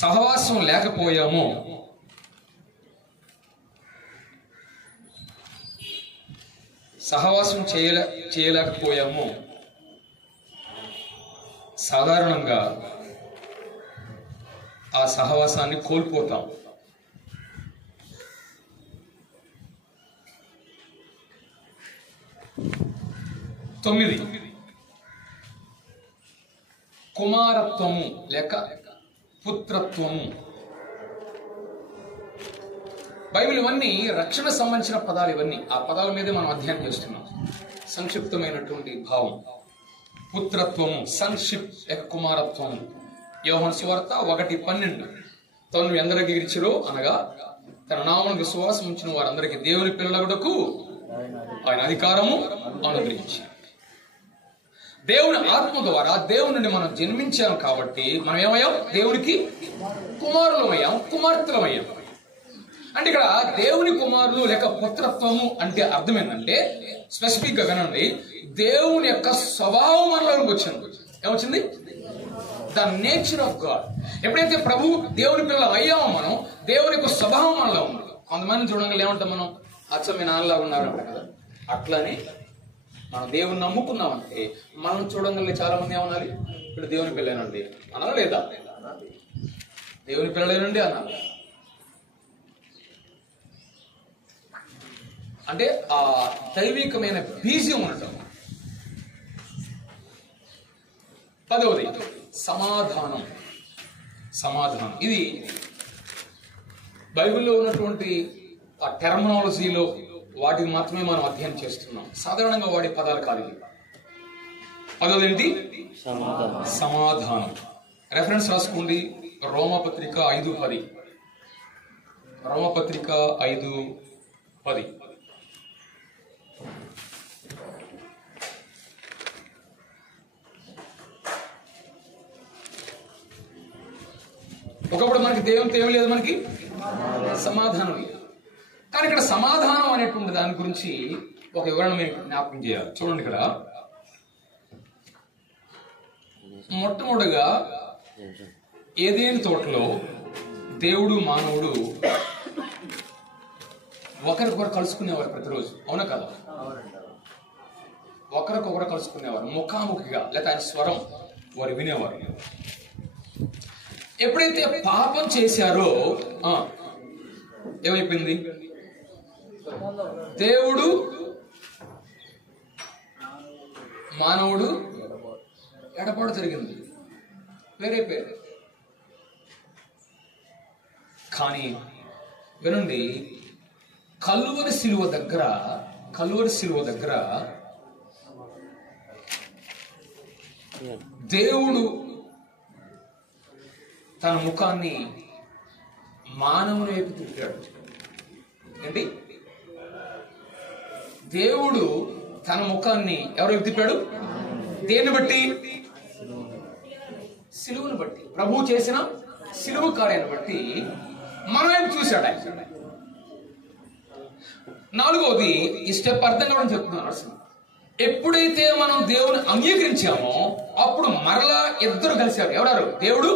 సహవాసం లేకపోయామో సహవాసం చేయలేకపోయామో సాధారణంగా ఆ సహవాసాన్ని కోల్పోతాం. తొమ్మిది, కుమారత్వము లేక పుత్రత్వము. బైబిల్ ఇవన్నీ రక్షణ సంబంధించిన పదాలు. ఇవన్నీ ఆ పదాల మీదే మనం అధ్యయనం చేస్తున్నాం. సంక్షిప్తమైనటువంటి భావం పుత్రత్వము, సంక్షిప్త కుమారత్వము. యోహాను సువార్త 1:12. తను ఎందరికి ఇచ్చిరో అనగా తన నామను విశ్వాసం ఉంచిన వారందరికీ దేవుని పిల్లలగుటకు ఆయన అధికారము అనుగ్రహించి, దేవుని ఆత్మ ద్వారా దేవుని నుండి మనం జన్మించాం కాబట్టి మనం ఏమయ్యాం? దేవునికి కుమారులమయ్యాం, కుమార్తెలమయ్యాం. అంటే ఇక్కడ దేవుని కుమారులు లేక పుత్రత్వము అంటే అర్థం ఏంటంటే, స్పెసిఫిక్ గా వినండి, దేవుని యొక్క స్వభావం మనలోకి వచ్చింది. ఏమొచ్చింది? The nature of God. ఎప్పుడైతే ప్రభు దేవుని పిల్లలు అయ్యామో మనం, దేవుని యొక్క స్వభావం మనలో ఉంది. కొంతమంది చూడంగా ఏమంటాం మనం? అచ్చ మీ నాన్నలాగా ఉన్నారు అంట కదా. అట్లని మనం దేవుని నమ్ముకున్నామంటే మనం చూడంగా చాలా మంది ఏమనాలి? ఇప్పుడు దేవుని పిల్లలేనండి అనాలా లేదా? దేవుని పిల్లలేనండి అనాలి. అంటే ఆ దైవికమైన బీజం ఉండటం. 10వది సమాధానం. సమాధానం ఇది బైబిల్లో ఉన్నటువంటి ఆ టెర్మినాలజీలో వాటిని మాత్రమే మనం అధ్యయనం చేస్తున్నాం. సాధారణంగా వాడే పదాలు కాదు. 10వది ఏంటి? సమాధానం. రెఫరెన్స్ రాసుకోండి, రోమపత్రిక 5:10. రోమపత్రిక 5:10. ఒకప్పుడు మనకి దేవునితో ఏమి లేదు, మనకి సమాధానం లేదు. కానీ ఇక్కడ సమాధానం అనేటువంటి దాని గురించి ఒక వివరణ మీకు జ్ఞాపకం చేయాలి. చూడండి, ఇక్కడ మొట్టమొదటిగా ఏదేని తోటలో దేవుడు మానవుడు ఒకరికొకరు కలుసుకునేవారు ప్రతిరోజు. అవునా కదా? ఒకరికొకరు కలుసుకునేవారు ముఖాముఖిగా, లేక ఆయన స్వరం వారు వినేవారు. ఎప్పుడైతే పాపం చేశారో ఏమైపోయింది? దేవుడు మానవుడు ఎడపాటు జరిగింది, వేరైపోయారు. కానీ వినండి, కలువరి శిలువ దగ్గర దేవుడు తన ముఖాన్ని మానవుని వైపు తిప్పాడు. ఏంటి? దేవుడు తన ముఖాన్ని ఎవరి వైపు తిప్పాడు? దేన్ని బట్టి? సిలువను బట్టి. ప్రభువు చేసిన సిలువ కార్యాన్ని బట్టి మన వైపు చూశాడు ఆయన. 4వది ఈ స్టెప్ అర్థం కావడం చెప్తున్నాను. ఎప్పుడైతే మనం దేవుని అంగీకరించామో అప్పుడు మరలా ఇద్దరు కలిశారు. ఎవడారు? దేవుడు,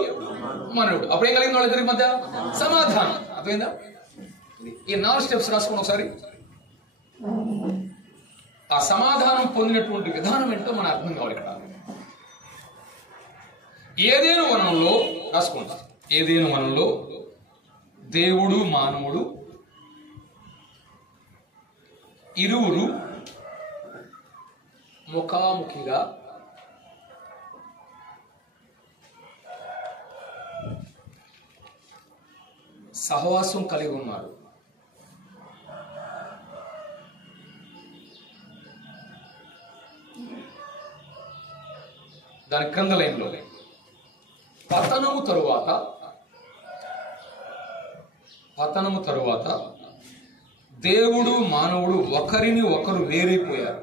మానవుడు. అప్పుడు ఏం కలిగింది వాళ్ళిద్దరి మధ్య? సమాధానం. అర్థమైందా? ఈ 4 స్టెప్స్ రాసుకుని ఒకసారి ఆ సమాధానం పొందినటువంటి విధానం ఏంటో మన అర్థం కావాలి. ఇక్కడ ఏదేను వనంలో రాసుకుంటాం. ఏదేను వనంలో దేవుడు మానవుడు ఇరువురు ముఖాముఖిగా సహవాసం కలిగి ఉన్నారు. దాని క్రింద లైన్లో పతనము తరువాత దేవుడు మానవుడు ఒకరిని ఒకరు వేరైపోయారు.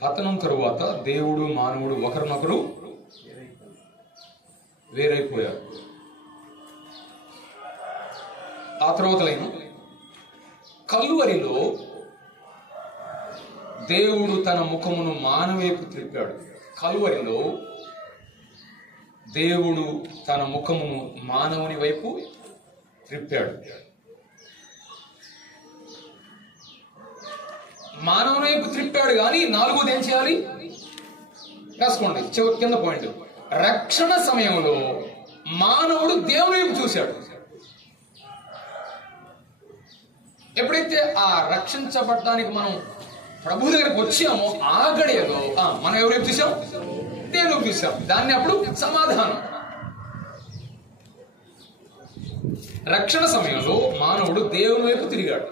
పతనం తరువాత దేవుడు మానవుడు ఒకరినొకరు వేరైపోయారు. ఆ తర్వాత లైన్, కలువరిలో దేవుడు తన ముఖమును మానవైపు త్రిప్పాడు. కలువరిలో దేవుడు తన ముఖమును మానవుని వైపు త్రిప్పాడు. మానవుని వైపు త్రిప్పాడు. కానీ 4వది ఏం చేయాలి? రాసుకోండి, చివరి కింద పాయింట్. రక్షణ సమయంలో మానవుడు దేవుని వైపు చూశాడు. ఎప్పుడైతే ఆ రక్షించబడటానికి మనం ప్రభు దగ్గరకు వచ్చామో ఆ గడియలో మనం ఎవరైపు చూసాం? దేవుని చూసాం. దాన్ని అప్పుడు సమాధానం. రక్షణ సమయంలో మానవుడు దేవుని వైపు తిరిగాడు.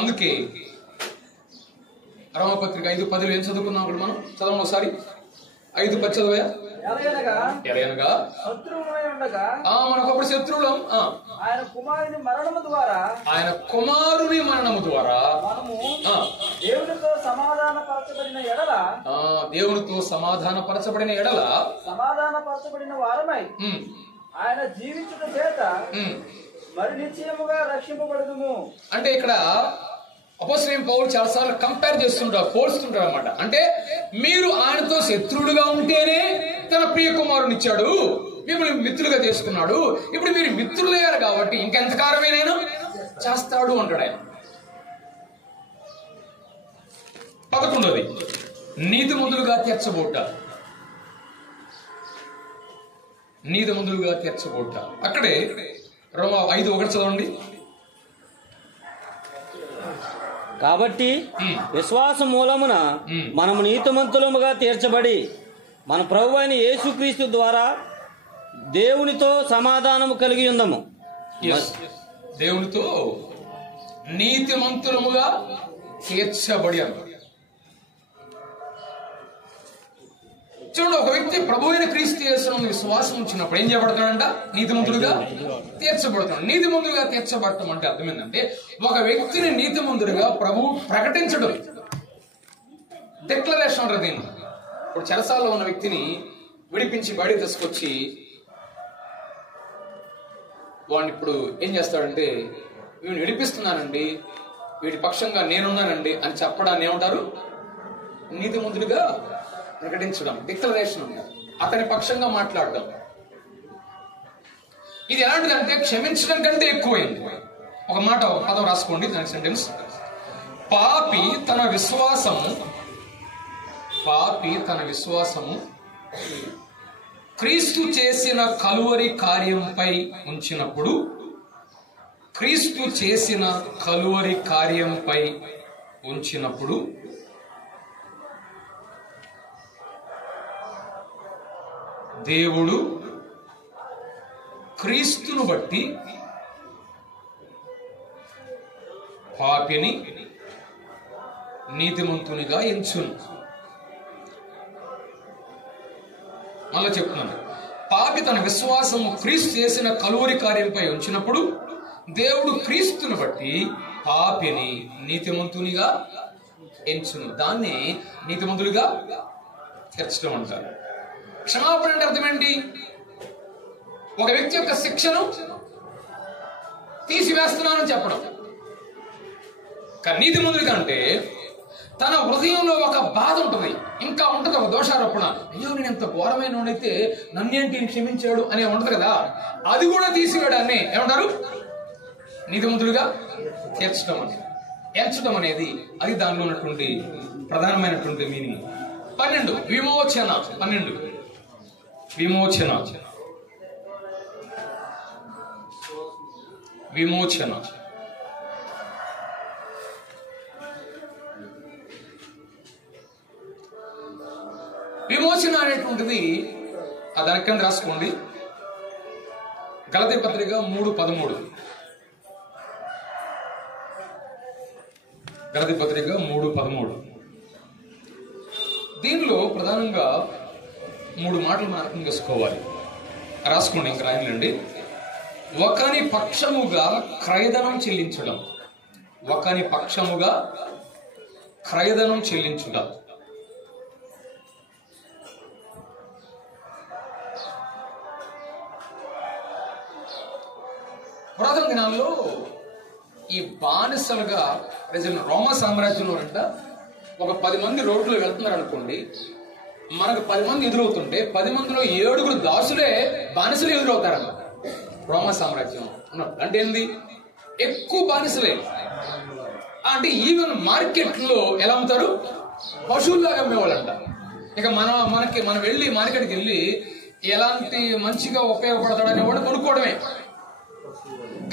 అందుకే రోమపత్రిక 5:10 ఏం చదువుకున్నాం అక్కడ మనం? చదవం ఒకసారి. 5:10 చదవయా? ఎలయనగా శత్రువులమై ఉండగా మనకప్పుడు శత్రువులం, ఆయన కుమారుని మరణము ద్వారా మనము దేవునితో సమాధానపరచబడిన ఎడల సమాధానపరచబడిన వారమై ఆయన జీవించుట చేత మరి నిశ్చయముగా రక్షింపబడుదుము. అంటే ఇక్కడ అపోస్తలుడైన పౌలు చాలాసార్లు కంపేర్ చేస్తుంటారు, పోల్స్తుంటారు అన్నమాట. అంటే మీరు ఆయనతో శత్రువులుగా ఉంటేనే తన ప్రియ కుమారుని ఇచ్చాడు, మిమ్మల్ని మిత్రులుగా చేసుకున్నాడు. ఇప్పుడు మీరు మిత్రులయ్యారు కాబట్టి ఇంకెంతకాలమేనైనా చేస్తాడు అంటాడు ఆయన. 11వ నీతిమంతులుగా తీర్చబోట. నీతిమంతులుగా తీర్చబోట అక్కడే రోమ 5:1 చదవండి. కాబట్టి విశ్వాస మూలమున మనము నీతిమంతులముగా తీర్చబడి మన ప్రభువైన యేసుక్రీస్తు ద్వారా దేవునితో సమాధానము కలిగి ఉందము. దేవునితో నీతిమంతులముగా తీర్చబడి అన్నారు. చూడండి, ఒక వ్యక్తి ప్రభు అయిన క్రీస్తు యేసునందు విశ్వాసం ఉంచినప్పుడు ఏం చేయబడతాడంట? నీతిమంతుడుగా తీర్చబడతాడు. నీతిమంతుడుగా తీర్చబడటం అంటే అర్థం ఏంటంటే ఒక వ్యక్తిని నీతిమంతుడుగా ప్రభువు ప్రకటించడం, డిక్లరేషన్ అంటారు దీన్ని. ఇప్పుడు చెరసాల్లో ఉన్న వ్యక్తిని విడిపించి బయట తీసుకొచ్చి వాడిని ఇప్పుడు ఏం చేస్తాడంటే, వీడిని విడిపిస్తున్నానండి, వీడి పక్షంగా నేనున్నానండి అని చెప్పడాన్ని ఏమంటారు? నీతిమంతుడిగా ప్రకటించడం, డిక్లరేషన్ అంటారు. అతని పక్షంగా మాట్లాడడం. ఇది ఎలాంటిదంటే క్షమించడం కంటే ఎక్కువైంది. ఒక మాట, ఒక పదం రాసుకోండి దాని సెంటెన్స్. పాపి తన విశ్వాసము క్రీస్తు చేసిన కలువరి కార్యంపై ఉంచినప్పుడు, దేవుడు క్రీస్తును బట్టి పాపిని నీతిమంతునిగా ఎంచును. మళ్ళా చెప్తున్నాను, పాపి తన విశ్వాసము క్రీస్తు చేసిన కలువరి కార్యంపై ఉంచినప్పుడు దేవుడు క్రీస్తును బట్టి పాపిని నీతిమంతునిగా ఎంచును. దాన్ని నీతిమంతుడిగా తీర్చడం అంటారు. క్షమాపణ అంటే అర్థం ఏంటి? ఒక వ్యక్తి యొక్క శిక్షను తీసివేస్తున్నానని చెప్పడం. కానీ నీతిమంతుడిగా అంటే తన హృదయంలో ఒక బాధ ఉంటుంది, ఇంకా ఉంటుంది ఒక దోషారోపణ. అయ్యో, నేను ఎంత ఘోరమైన అయితే నన్నేంటి క్షమించాడు అనే ఉంటుంది కదా, అది కూడా తీసివేయడాన్ని ఏమంటారు? నీతిమంతుడిగా తీర్చడం అని. ఎంచడం అనేది అది దానిలో ఉన్నటువంటి ప్రధానమైనటువంటి మీనింగ్. 12 విమోచన. విమోచన అనేటువంటిది దాని కింద రాసుకోండి. గలతీ పత్రిక 3:13. గలతీ పత్రిక 3:13. దీనిలో ప్రధానంగా 3 మాటలు మనం అర్థం చేసుకోవాలి. రాసుకోండి, ఇంకా రాయండి. ఒకని పక్షముగా క్రయధనం చెల్లించుట. పురాతన దినాల్లో ఈ బానిసలుగా ప్రజలు రోమా సామ్రాజ్యంలో అంట ఒక 10 మంది రోడ్లో వెళ్తున్నారు అనుకోండి, మనకు 10 మంది ఎదురవుతుంటే 10 మందిలో 7 దాసులే బానిసలు ఎదురవుతారన్న రోమా సామ్రాజ్యం ఉన్నప్పుడు. అంటే ఏంది? ఎక్కువ బానిసలే. అంటే ఈవెన్ మార్కెట్ లో ఎలా అమ్ముతారు? పశువుల్లాగా అమ్మేవాళ్ళంట. ఇక మనం వెళ్ళి మార్కెట్కి వెళ్ళి ఎలాంటి మంచిగా ఉపయోగపడతాడనే వాడు కొనుక్కోవడమే.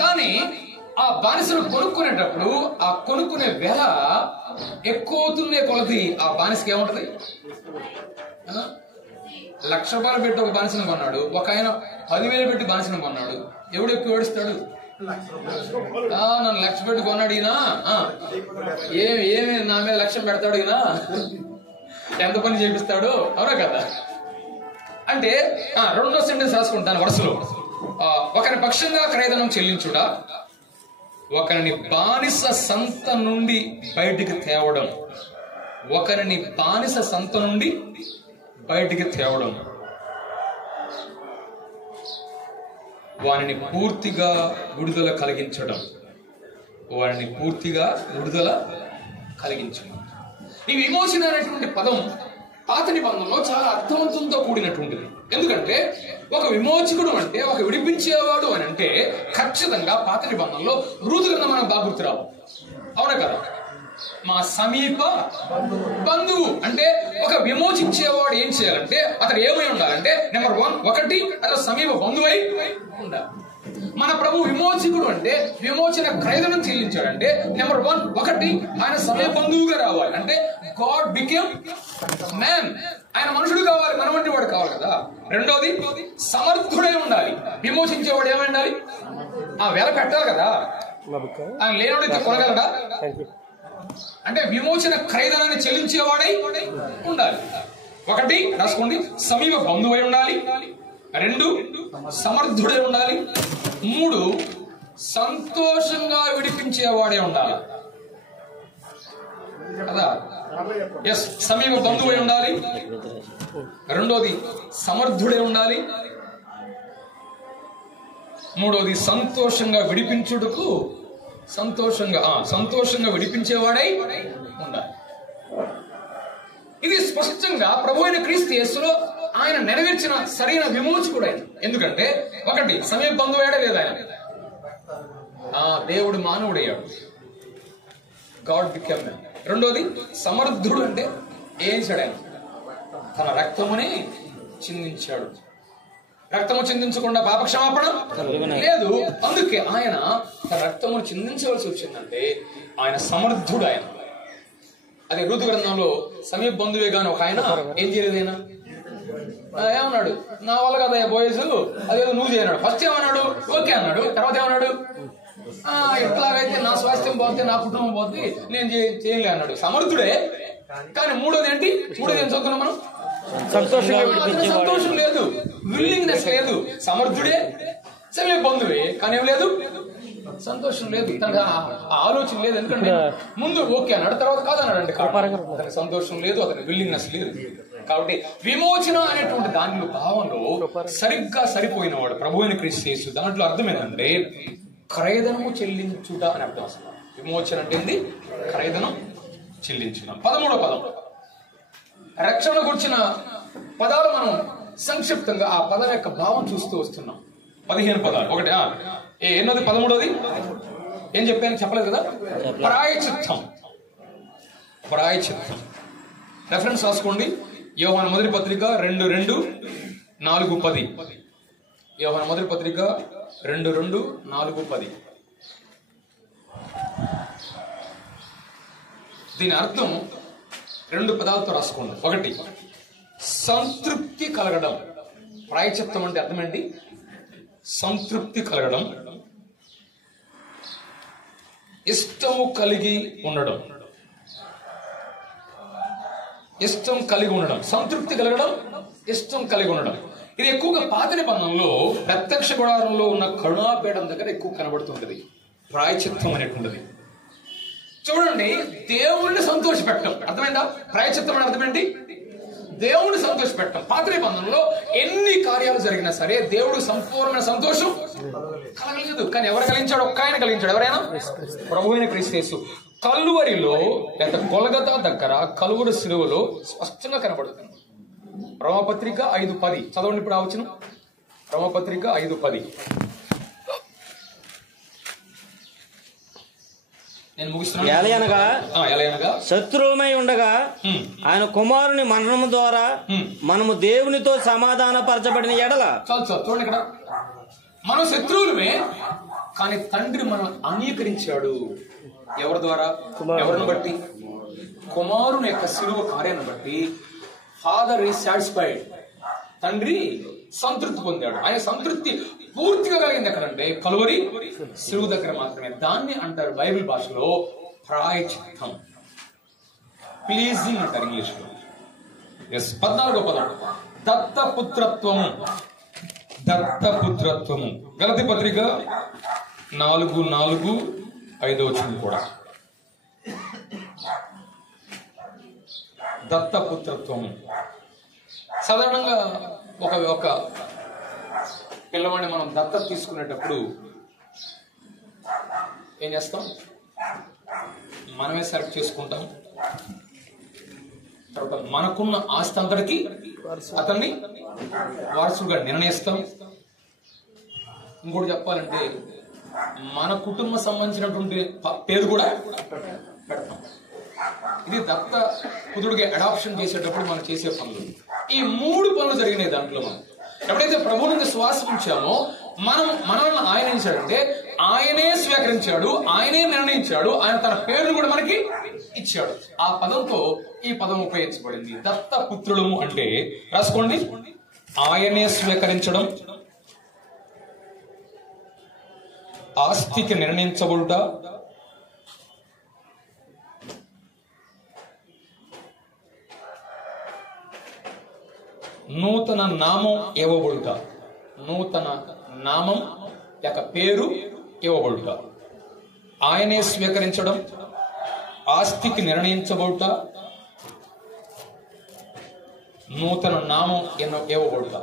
కానీ ఆ బానిసను కొనుక్కునేటప్పుడు ఆ కొనుక్కునే వెల ఎక్కువ అవుతుందే కొలది ఆ బానిసకి ఏముంటది? 1,00,000 రూపాయలు పెట్టి ఒక బానిసను కొన్నాడు, ఒక ఆయన 10,000 పెట్టి బానిసను కొన్నాడు. ఎవడు ఎక్కువ ఏడుస్తాడు? నన్ను లక్ష పెట్టి కొన్నాడు ఈయన, ఏమి నా మీద లక్ష్యం పెడతాడు ఈయన, ఎంత పని చేపిస్తాడు, అవునా కదా? అంటే రెండో సెంటెన్స్ రాసుకుంటాను వరుసలో. ఒకరి పక్షంగా క్రయధనం చెల్లించుట, ఒకరిని బానిస సంత నుండి బయటికి తేవడం, ఒకరిని బానిస సంత నుండి బయటికి తేవడం, వారిని పూర్తిగా విడుదల కలిగించడం, వారిని పూర్తిగా విడుదల కలిగించడం. ఈ విమోచన అనేటువంటి పదం పాత నిబంధనలో చాలా అర్థవంతంతో కూడినటువంటిది. ఎందుకంటే ఒక విమోచకుడు అంటే, ఒక విడిపించేవాడు అని అంటే ఖచ్చితంగా పాత నిబంధనలో రూతు గ్రంథం మనకు బాగా గుర్తురావు, అవునా కదా? మా సమీప బంధువు అంటే ఒక విమోచించేవాడు ఏం చేయాలంటే అతడు ఏమై ఉండాలంటే నెంబర్ 1 ఒకటి అతను సమీప బంధువై ఉండాలి. మన ప్రభు విమోచకుడు అంటే విమోచన క్రయధనం చెల్లించాడంటే నెంబర్ 1 ఒకటి ఆయన సమీప బంధువుగా రావాలి. అంటే గాడ్ బికేమ్ మ్యాన్, ఆయన మనుషుడు కావాలి, మన వంటి వాడు కావాలి కదా. రెండోది సమర్థుడై ఉండాలి. విమోచించేవాడు ఏమై ఉండాలి? వేల పెట్టాలి కదా, ఆయన లేనోడైతే కొనగలడా? అంటే విమోచన క్రయధనాన్ని చెల్లించేవాడై ఉండాలి. ఒకటి రాసుకోండి, సమీప బంధువై ఉండాలి. 2 సమర్థుడై ఉండాలి. 3 సంతోషంగా విడిపించేవాడే ఉండాలి కదా. ఎస్, సమీప బంధువై ఉండాలి. రెండోది సమర్థుడై ఉండాలి. మూడోది సంతోషంగా విడిపించుటకు సంతోషంగా విడిపించేవాడై ఉండాలి. ఇది స్పష్టంగా ప్రభు అయిన క్రీస్తు యేసులో ఆయన నెరవేర్చిన సరైన విమోచకుడు ఆయన. ఎందుకంటే ఒకటి సమీప బంధువయ్యాడే లేదు ఆయన, దేవుడు మానవుడయ్యాడు, గాడ్ బికేమ్ మ్యాన్. రెండోది సమర్థుడు అంటే ఏం చేశాడు ఆయన? తన రక్తముని చిందించాడు. రక్తము చిందించకుండా పాపక్షమాపణ లేదు. అందుకే ఆయన తన రక్తమును చిందించవలసి వచ్చిందంటే ఆయన సమర్థుడు. ఆయన అదే రూతు గ్రంథంలో సమీప బంధువే గాని ఒక ఆయన ఏం చేయలేదు. ఆయన ఏమన్నాడు? నా వల్ల కదా బోయస్, అదేదో నువ్వు చేయన్నాడు. ఫస్ట్ ఏమన్నాడు? ఓకే అన్నాడు. తర్వాత ఏమన్నాడు? ఎట్లాగైతే నా స్వాస్థ్యం పోతే, నా కుటుంబం పోతే నేను చేయలే అన్నాడు. సమర్థుడే. కానీ మూడోది ఏంటి? మూడోది ఏం చదువుకున్నాం మనం? సంతోషం లేదు, విల్లింగ్నెస్ లేదు. సమర్థుడే, సమీప బంధువే, కానీ ఏం లేదు, సంతోషం లేదు, తనకు ఆలోచన లేదు. ఎందుకంటే ముందు ఓకే అన్నాడు, తర్వాత కాదన్నాడు. అంటే అతనికి సంతోషం లేదు, అతని విల్లింగ్నెస్ లేదు. కాబట్టి విమోచన అనేటువంటి దానిలో భావంలో సరిగ్గా సరిపోయినవాడు ప్రభు అయిన క్రీస్తు యేసు. దాంట్లో అర్థం ఏంటంటే క్రయధనము చెల్లించుట అని అర్థం. అసలు విమోచన అంటే ఏంది? క్రయధనం చెల్లించడం. 13వ పదం రక్షణ గురించిన పదాలు మనం సంక్షిప్తంగా ఆ పదం యొక్క భావం చూస్తూ వస్తున్నాం. 15 పదాలు. ఒకటి ఎన్నోది? 13వది ఏం చెప్పాను చెప్పలేదు కదా? ప్రాయచిత్తం. ప్రాయచిత్తం రెఫరెన్స్ రాసుకోండి. యోహాను మొదటి పత్రిక 2:2, 4:10. యోహాను మొదటి పత్రిక 2:2, 4:10. దీని అర్థం 2 పదాలతో రాసుకోండి. ఒకటి సంతృప్తి కలగడం. ప్రాయచిత్తం అంటే అర్థం ఏంటి? సంతృప్తి కలగడం, ఇష్టము కలిగి ఉండడం. ఇష్టం కలిగి ఉండడం, సంతృప్తి కలగడం, ఇష్టం కలిగి ఉండడం. ఇది ఎక్కువగా పాత నిబంధనలో ప్రత్యక్ష గుడారంలో ఉన్న కరుణాపీఠం దగ్గర ఎక్కువ కనబడుతుంటది ప్రాయచిత్తం అనేటువంటిది. చూడండి, దేవుణ్ణి సంతోషపెట్టడం. అర్థమైందా? ప్రాయచిత్తం అంటే అర్థం ఏంటి? దేవుడిని సంతోషపెట్టడం. పాత నిబంధనలో ఎన్ని కార్యాలు జరిగినా సరే దేవుడు సంపూర్ణ సంతోషం కలగలేదు. కానీ ఎవరు కలిగించాడు? ఒక్క ఆయన కలిగించాడు. ఎవరైనా? ప్రభు అయిన క్రీస్తు యేసు. కల్వరిలో లేదా గొల్గతా దగ్గర కలువరి శిలువలో స్పష్టంగా కనబడుతుంది. రోమపత్రిక 5:10 చదవండి. ఇప్పుడు ఆవచనం రోమపత్రిక 5:10. నేను ముగిస్తున్నాను. ఎలయనగా శత్రువుమై ఉండగా ఆయన కుమారుని మరణము ద్వారా మనము దేవునితో సమాధాన పరచబడిన ఎడల. చాలు చూడండి, ఇక్కడ మనం శత్రువులమే, కానీ తండ్రి మనం అంగీకరించాడు. ఎవరి ద్వారా? ఎవరిని బట్టి? కుమారుని యొక్క శిలువ కార్యాన్ని బట్టి. Father is satisfied. తండ్రి సంతృప్తి పొందాడు. ఆయన సంతృప్తి పూర్తిగా కలిగింది ఎక్కడంటే కలువరి శిలువ దగ్గర మాత్రమే. దాన్ని అంటారు బైబిల్ భాషలో ప్రాయచిత్తం, ప్లీజింగ్ అంటారు ఇంగ్లీష్ లో. 14వ పదం దత్తపుత్రత్వము. దత్తపుత్రత్వము గలతీ పత్రిక 4:4-5 కూడా దత్తపుత్రత్వము. సాధారణంగా ఒక పిల్లవాడిని మనం దత్తత తీసుకునేటప్పుడు ఏం చేస్తాం? మనమే సెలెక్ట్ చేసుకుంటాం. తర్వాత మనకున్న ఆస్తి అంతటికి అతన్ని వారసుగా నిర్ణయిస్తాం. ఇంకోటి చెప్పాలంటే మన కుటుంబం సంబంధించినటువంటి పేరు కూడా పెడతాం. ఇది దత్త పుత్రుడికి అడాప్షన్ చేసేటప్పుడు మనం చేసే పనులు. ఈ 3 పనులు జరిగినాయి దాంట్లో. మనం ఎప్పుడైతే ప్రభువు నుండి శ్వాసం ఉంచామో మనల్ని ఆయన ఇచ్చాడంటే ఆయనే స్వీకరించాడు, ఆయనే నిర్ణయించాడు, ఆయన తన పేరును కూడా మనకి ఇచ్చాడు. ఆ పదంతో ఈ పదం ఉపయోగించబడింది. దత్త పుత్రులము అంటే రాసుకోండి, ఆయనే స్వీకరించడం, ఆస్తికి నిర్ణయించబడుట, నూతన నామం ఇవ్వబడుట, నూతన నామం యొక్క పేరు ఇవ్వబడుట, ఆయనే స్వీకరించడం, ఆస్తికి నిర్ణయించబడుట, నూతన నామం ఇవ్వబడుట.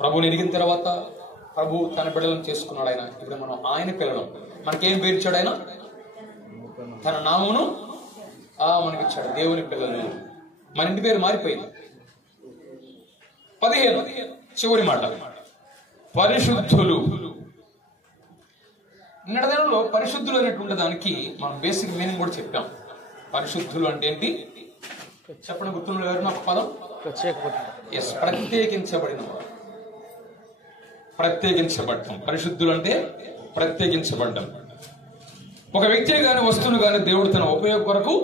ప్రభుని ఎరిగిన తర్వాత ప్రభు తన బిడ్డలను చేసుకున్నాడు. ఆయన ఇప్పుడు మనం ఆయన పిల్లలం. మనకేం పేరు ఇచ్చాడు? ఆయన తన నామమును మనకిచ్చాడు. దేవుని పిల్లలు. మన ఇంటి పేరు మారిపోయింది. 15 చివరి మాట పరిశుద్ధులు. నిన్నటి దినంలో పరిశుద్ధులు అనేటువంటి దానికి మనం బేసిక్ మీనింగ్ కూడా చెప్పాం. పరిశుద్ధులు అంటే ఏంటి చెప్పండి, గుర్తున్న గారు నాకు పదం. ప్రత్యేకించబడిన వారు, ప్రత్యేకించబడ్డం. పరిశుద్ధులు అంటే ప్రత్యేకించబడ్డం. ఒక వ్యక్తిని గాని వస్తువును గాని దేవుడు తన ఉపయోగం కొరకు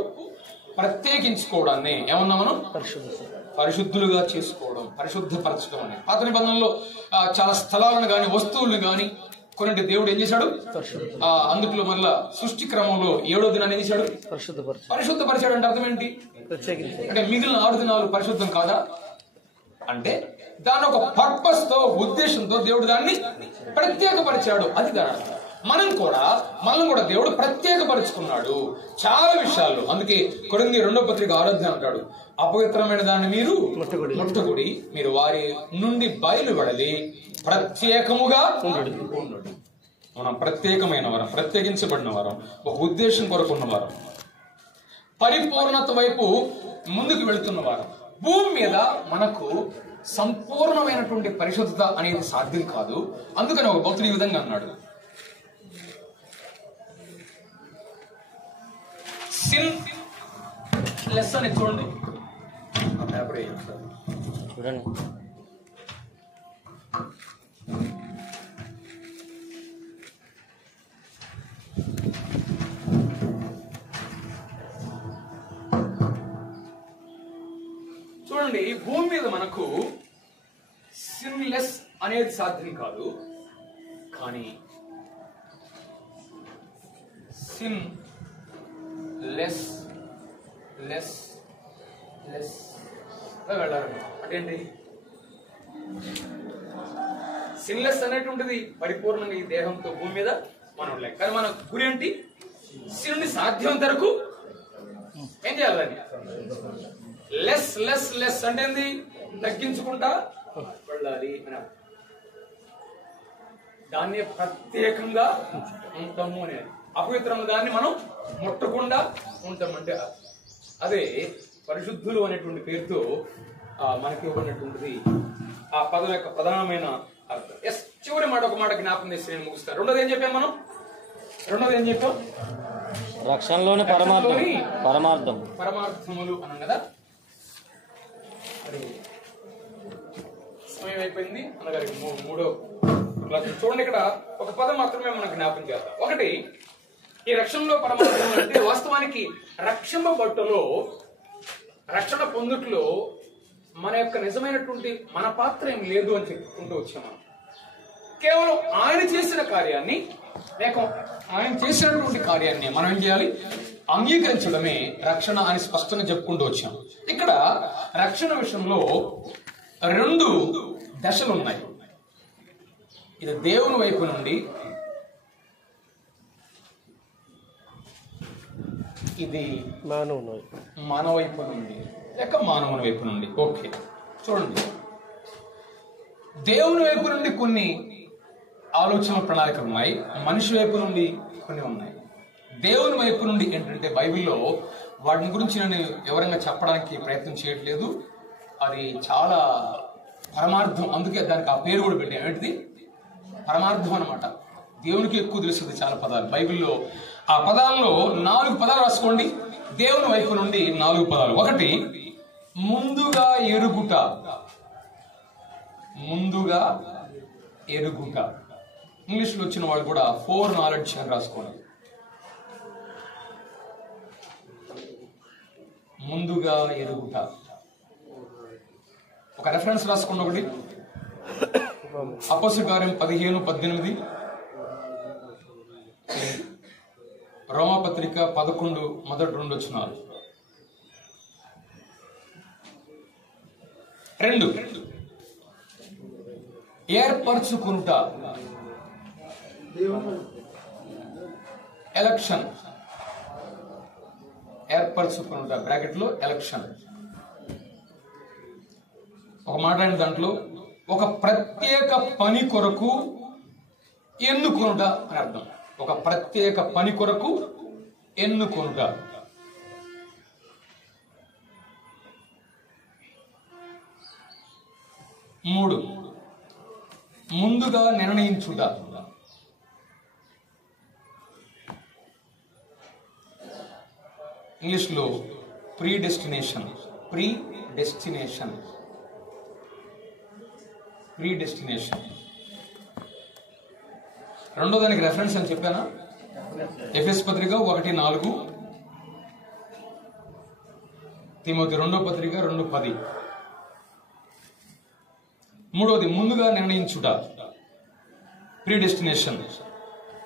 ప్రత్యేకించుకోవడాన్ని ఏమన్నా మనం పరిశుద్ధులుగా చేసుకోవడం, పరిశుద్ధపరచడం అని. పాత నిబంధనలో చాలా స్థలాలను గాని వస్తువులను గాని కొన్నింటి దేవుడు ఏం చేశాడు? అందుట్లో మళ్ళా సృష్టి క్రమంలో 7వ దినాన్ని ఏం చేశాడు? పరిశుద్ధపరిచాడు. అంటే అర్థం ఏంటి? అంటే మిగిలిన 6 దినాలు పరిశుద్ధం కాదా అంటే దాని ఒక పర్పస్ తో, ఉద్దేశంతో దేవుడు దాన్ని ప్రత్యేకపరిచాడు. అది దాని అర్థం. మనల్ని కూడా దేవుడు ప్రత్యేకపరుచుకున్నాడు చాలా విషయాల్లో. అందుకే కొరింథీ 2వ పత్రిక 6వ అధ్యాయం అంటాడు, అపవిత్రమైన దాన్ని మీరు ముట్టకుడి, మీరు వారి నుండి బయలుపడలి, ప్రత్యేకముగా ఉండుడి. మనం ప్రత్యేకమైన వారం, ప్రత్యేకించబడిన వారం, ఒక ఉద్దేశం కొరకు ఉన్నవారం, పరిపూర్ణత వైపు ముందుకు వెళుతున్న వారం. భూమి మీద మనకు సంపూర్ణమైనటువంటి పరిశుద్ధత అనేది సాధ్యం కాదు. అందుకని ఒక భక్తుడు ఈ విధంగా అన్నాడు, సిన్ లెస్ అని చూడండి. చూడండి, భూమి మీద మనకు సిన్లెస్ అనేది సాధ్యం కాదు. కానీ సిన్ లెస్ లెస్ లెస్ వెళ్ళాలి. అంటే ఏంటి? సిన్లెస్ అనేటువంటిది పరిపూర్ణంగా ఈ దేహంతో భూమి మీద మనం లేక, కానీ మన గురి ఏంటి? సిన్ని సాధ్యమంత వరకు ఏం చేయాలని. లెస్ లెస్ లెస్ అంటే ఏంది? తగ్గించుకుంటా వెళ్ళాలి అని. దాన్ని ప్రత్యేకంగా ఉంటాము అనేది. అపవిత్రము దాన్ని మనం ముట్టకుండా ఉంటామంటే అదే పరిశుద్ధులు అనేటువంటి పేరుతో మనకి ఇవ్వనటువంటిది ఆ పదం యొక్క ప్రధానమైన అర్థం. చివరి మాట ఒక మాట జ్ఞాపకం చేసి నేను ముగిస్తాను. రెండోది ఏం చెప్పాం మనం? రక్షణలోని పరమార్థములు అన్నాం కదా. సమయం అయిపోయింది అన్నగారికి. మూడో క్లాస్ చూడండి, ఇక్కడ ఒక పదం మాత్రమే మనం జ్ఞాపకం చేద్దాం. ఒకటి, ఈ రక్షణలో పరమార్థం అంటే వాస్తవానికి రక్షణ బట్టలో, రక్షణ పొందుట్లో మన యొక్క నిజమైనటువంటి మన పాత్ర ఏం లేదు అని చెప్పుకుంటూ వచ్చాం మనం. కేవలం ఆయన చేసిన కార్యాన్ని లేక ఆయన చేసినటువంటి కార్యాన్ని మనం ఏం చేయాలి? అంగీకరించడమే రక్షణ అని స్పష్టంగా చెప్పుకుంటూ వచ్చాం. ఇక్కడ రక్షణ విషయంలో 2 దశలు ఉన్నాయి. ఇది దేవుని వైపు నుండి, ఇది మన వైపు నుండి లేక మానవుని వైపు నుండి. ఓకే, చూడండి, దేవుని వైపు నుండి కొన్ని ఆలోచన ప్రణాళికలు ఉన్నాయి, మనిషి వైపు నుండి కొన్ని ఉన్నాయి. దేవుని వైపు నుండి ఏంటంటే బైబిల్లో వాటిని గురించి నేను వివరంగా చెప్పడానికి ప్రయత్నం చేయట్లేదు. అది చాలా పరమార్థం, అందుకే దానికి ఆ పేరు కూడా పెట్టాం. ఏంటిది? పరమార్థం అన్నమాట. దేవునికి ఎక్కువ తెలుస్తుంది చాలా పదాలు బైబిల్లో. ఆ పదాల్లో 4 పదాలు రాసుకోండి. దేవుని వైపు నుండి 4 పదాలు. 1, ముందుగా ఎరుగుట. ముందుగా ఎరుగుట. ఇంగ్లీష్లో వచ్చిన వాళ్ళు కూడా ఫోర్ నాలెడ్జ్ అని రాసుకోండి. ముందుగా ఎరుగుట. ఒక రెఫరెన్స్ రాసుకోండి. ఒకటి అపోస్తలుల కార్యం 15:18, రోమాపత్రిక 11 మొదటి 2 వచనాలు. 2, ఏర్పరచుకుంట. ఎలక్షన్. ఏర్పరచుకుంట బ్రాకెట్ లో ఎలక్షన్. ఒక మాట్లాడిన దాంట్లో ఒక ప్రత్యేక పని కొరకు ఎన్నుకొనుట అని అర్థం. ఒక ప్రత్యేక పని కొరకు ఎన్నుకొనుట. 3, ముందుగా నిర్ణయించుట. ఇంగ్లీష్లో pre destination. Pre destination. Pre destination. రెండో దానికి రెఫరెన్స్ అని చెప్పానా? ఎఫెసు పత్రిక 1:4, తిమోతి 2వ పత్రిక 2:10. మూడోది ముందుగా నిర్ణయించుట. Pre destination.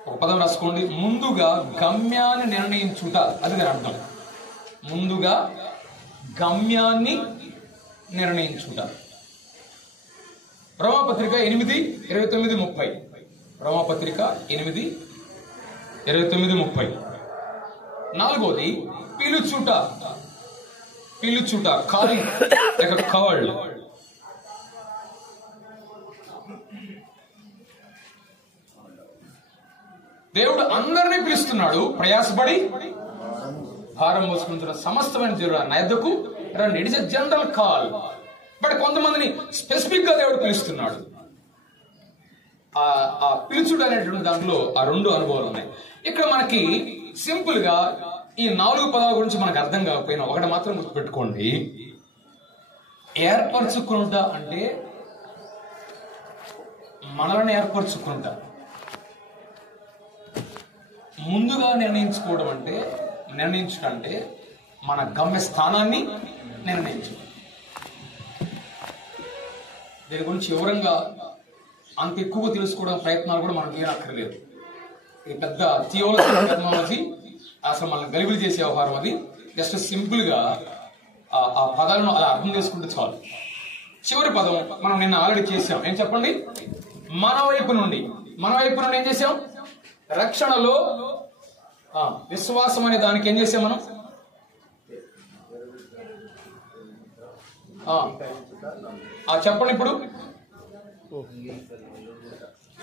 ఒక పదం రాసుకోండి. ముందుగా గమ్యాన్ని నిర్ణయించుట. అది దాని అర్థం. ముందుగా గమ్యాన్ని నిర్ణయించుట. రోమాపత్రిక 8:29-30. రోమాపత్రిక 8:29-30. 4వది పిలుచుట. పిలుచుట. కాలింగ్ లేక కాల్డ్. దేవుడు అందరినీ పిలుస్తున్నాడు. ప్రయాసపడి భారం మోసుకుంటున్న సమస్తమైన దేవుడు నా యొద్దకు రండి. It is a general call. But కొంతమందిని స్పెసిఫిక్ గా దేవుడు పిలుస్తున్నాడు. ఆ పిలుచుడు అనేటువంటి దాంట్లో ఆ 2 అనుభవాలు ఉన్నాయి. ఇక్కడ మనకి సింపుల్ గా ఈ 4 పదాల గురించి మనకు అర్థం కాకపోయినా ఒకటి మాత్రం గుర్తుపెట్టుకోండి. ఏర్పరచుకుంటా అంటే మనల్ని ఏర్పరచుకుంటా. ముందుగా నిర్ణయించుకోవడం అంటే నిర్ణయించుకంటే మన గమ్య స్థానాన్ని నిర్ణయించడం. దీని గురించి వివరంగా అంత ఎక్కువగా తెలుసుకోవడం ప్రయత్నాలు కూడా మనం చేయనక్కర్లేదు. ఇది పెద్ద థియాలజికల్ టెర్మినాలజీ, అసలు మనల్ని గలిబిలి చేసే వ్యవహారం. అది జస్ట్ సింపుల్ గా ఆ పదాలను అలా అర్థం చేసుకుంటే చాలు. చివరి పదం మనం నిన్న ఆల్రెడీ చేసాం. ఏం చెప్పండి? మన వైపు నుండి. మన వైపు నుండి ఏం చేసాం? రక్షణలో విశ్వాసం అనే దానికి ఏం చేసాం మనం? చెప్పండి ఇప్పుడు.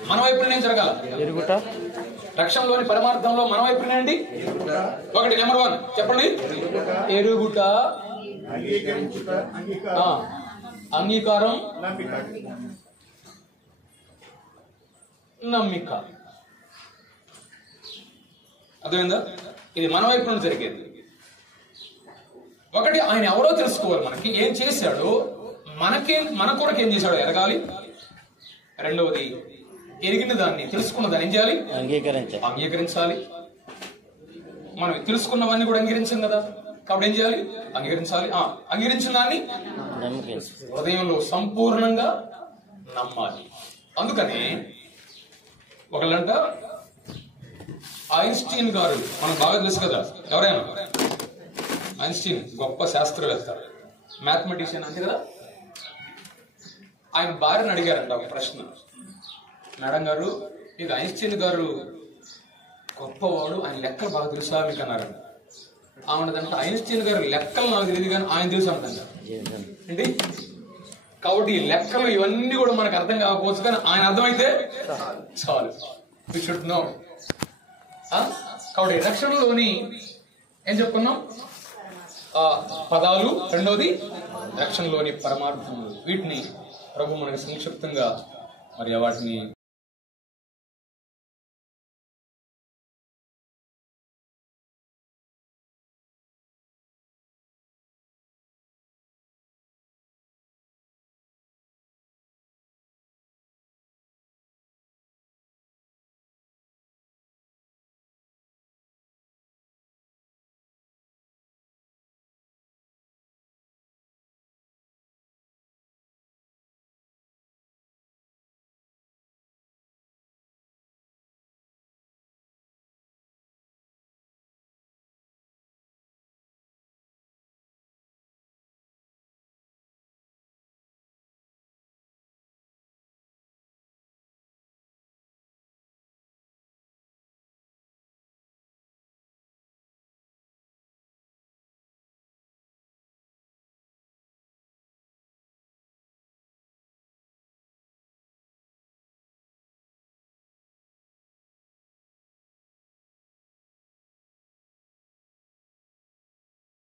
మన వైపు నుండి ఏం జరగాల? రక్షణలోని పరమార్థంలో మన వైపు నుండి 1 నెంబర్ 1 చెప్పండి. ఎరుగుట, అంగీకారం, నమ్మిక. అర్థమైందా? ఇది మన వైపు నుండి జరిగేది. 1 ఆయన ఎవరో తెలుసుకోవాలి. మనకి ఏం చేశాడో, మన కొరకు ఏం చేశాడో ఎరగాలి. 2వది ఎరిగిన దాన్ని, తెలుసుకున్న దాన్ని ఏం చేయాలి? అంగీకరించాలి. మనం తెలుసుకున్నవన్నీ కూడా అంగీకరించాం కదా. కాబట్టి ఏం చేయాలి? అంగీకరించాలి. అంగీకరించిన దాన్ని నమ్మకం. హృదయంలో సంపూర్ణంగా నమ్మాలి. అందుకని ఒకళ్ళంట ఐన్స్టీన్ గారు, మనకు బాగా తెలుసు కదా, ఎవరైనా ఐన్స్టీన్ గొప్ప శాస్త్రవేత్త, మ్యాథమెటిషియన్ అంతే కదా. ఆయన భార్యను అడిగారంట ఒక ప్రశ్న, మేడం గారు ఇది ఐన్స్టీన్ గారు గొప్పవాడు, ఆయన లెక్కలు బాగా తెలుసా మీకు అన్నారంట. ఆమెదంట ఐన్స్టీన్ గారు లెక్కలు నాకు తెలియదు కానీ ఆయన తెలుసు అంట. ఏంటి కాబట్టి ఈ లెక్కలు ఇవన్నీ కూడా మనకు అర్థం కాకపోవచ్చు కానీ ఆయన అర్థమైతే చాలు. We should know. కాబట్టి రక్షణలోని ఏం చెప్పుకున్నాం? పదాలు, రెండోది రక్షణలోని పరమార్థములు. వీటిని ప్రభు మనకి సంక్షిప్తంగా మరి వాటిని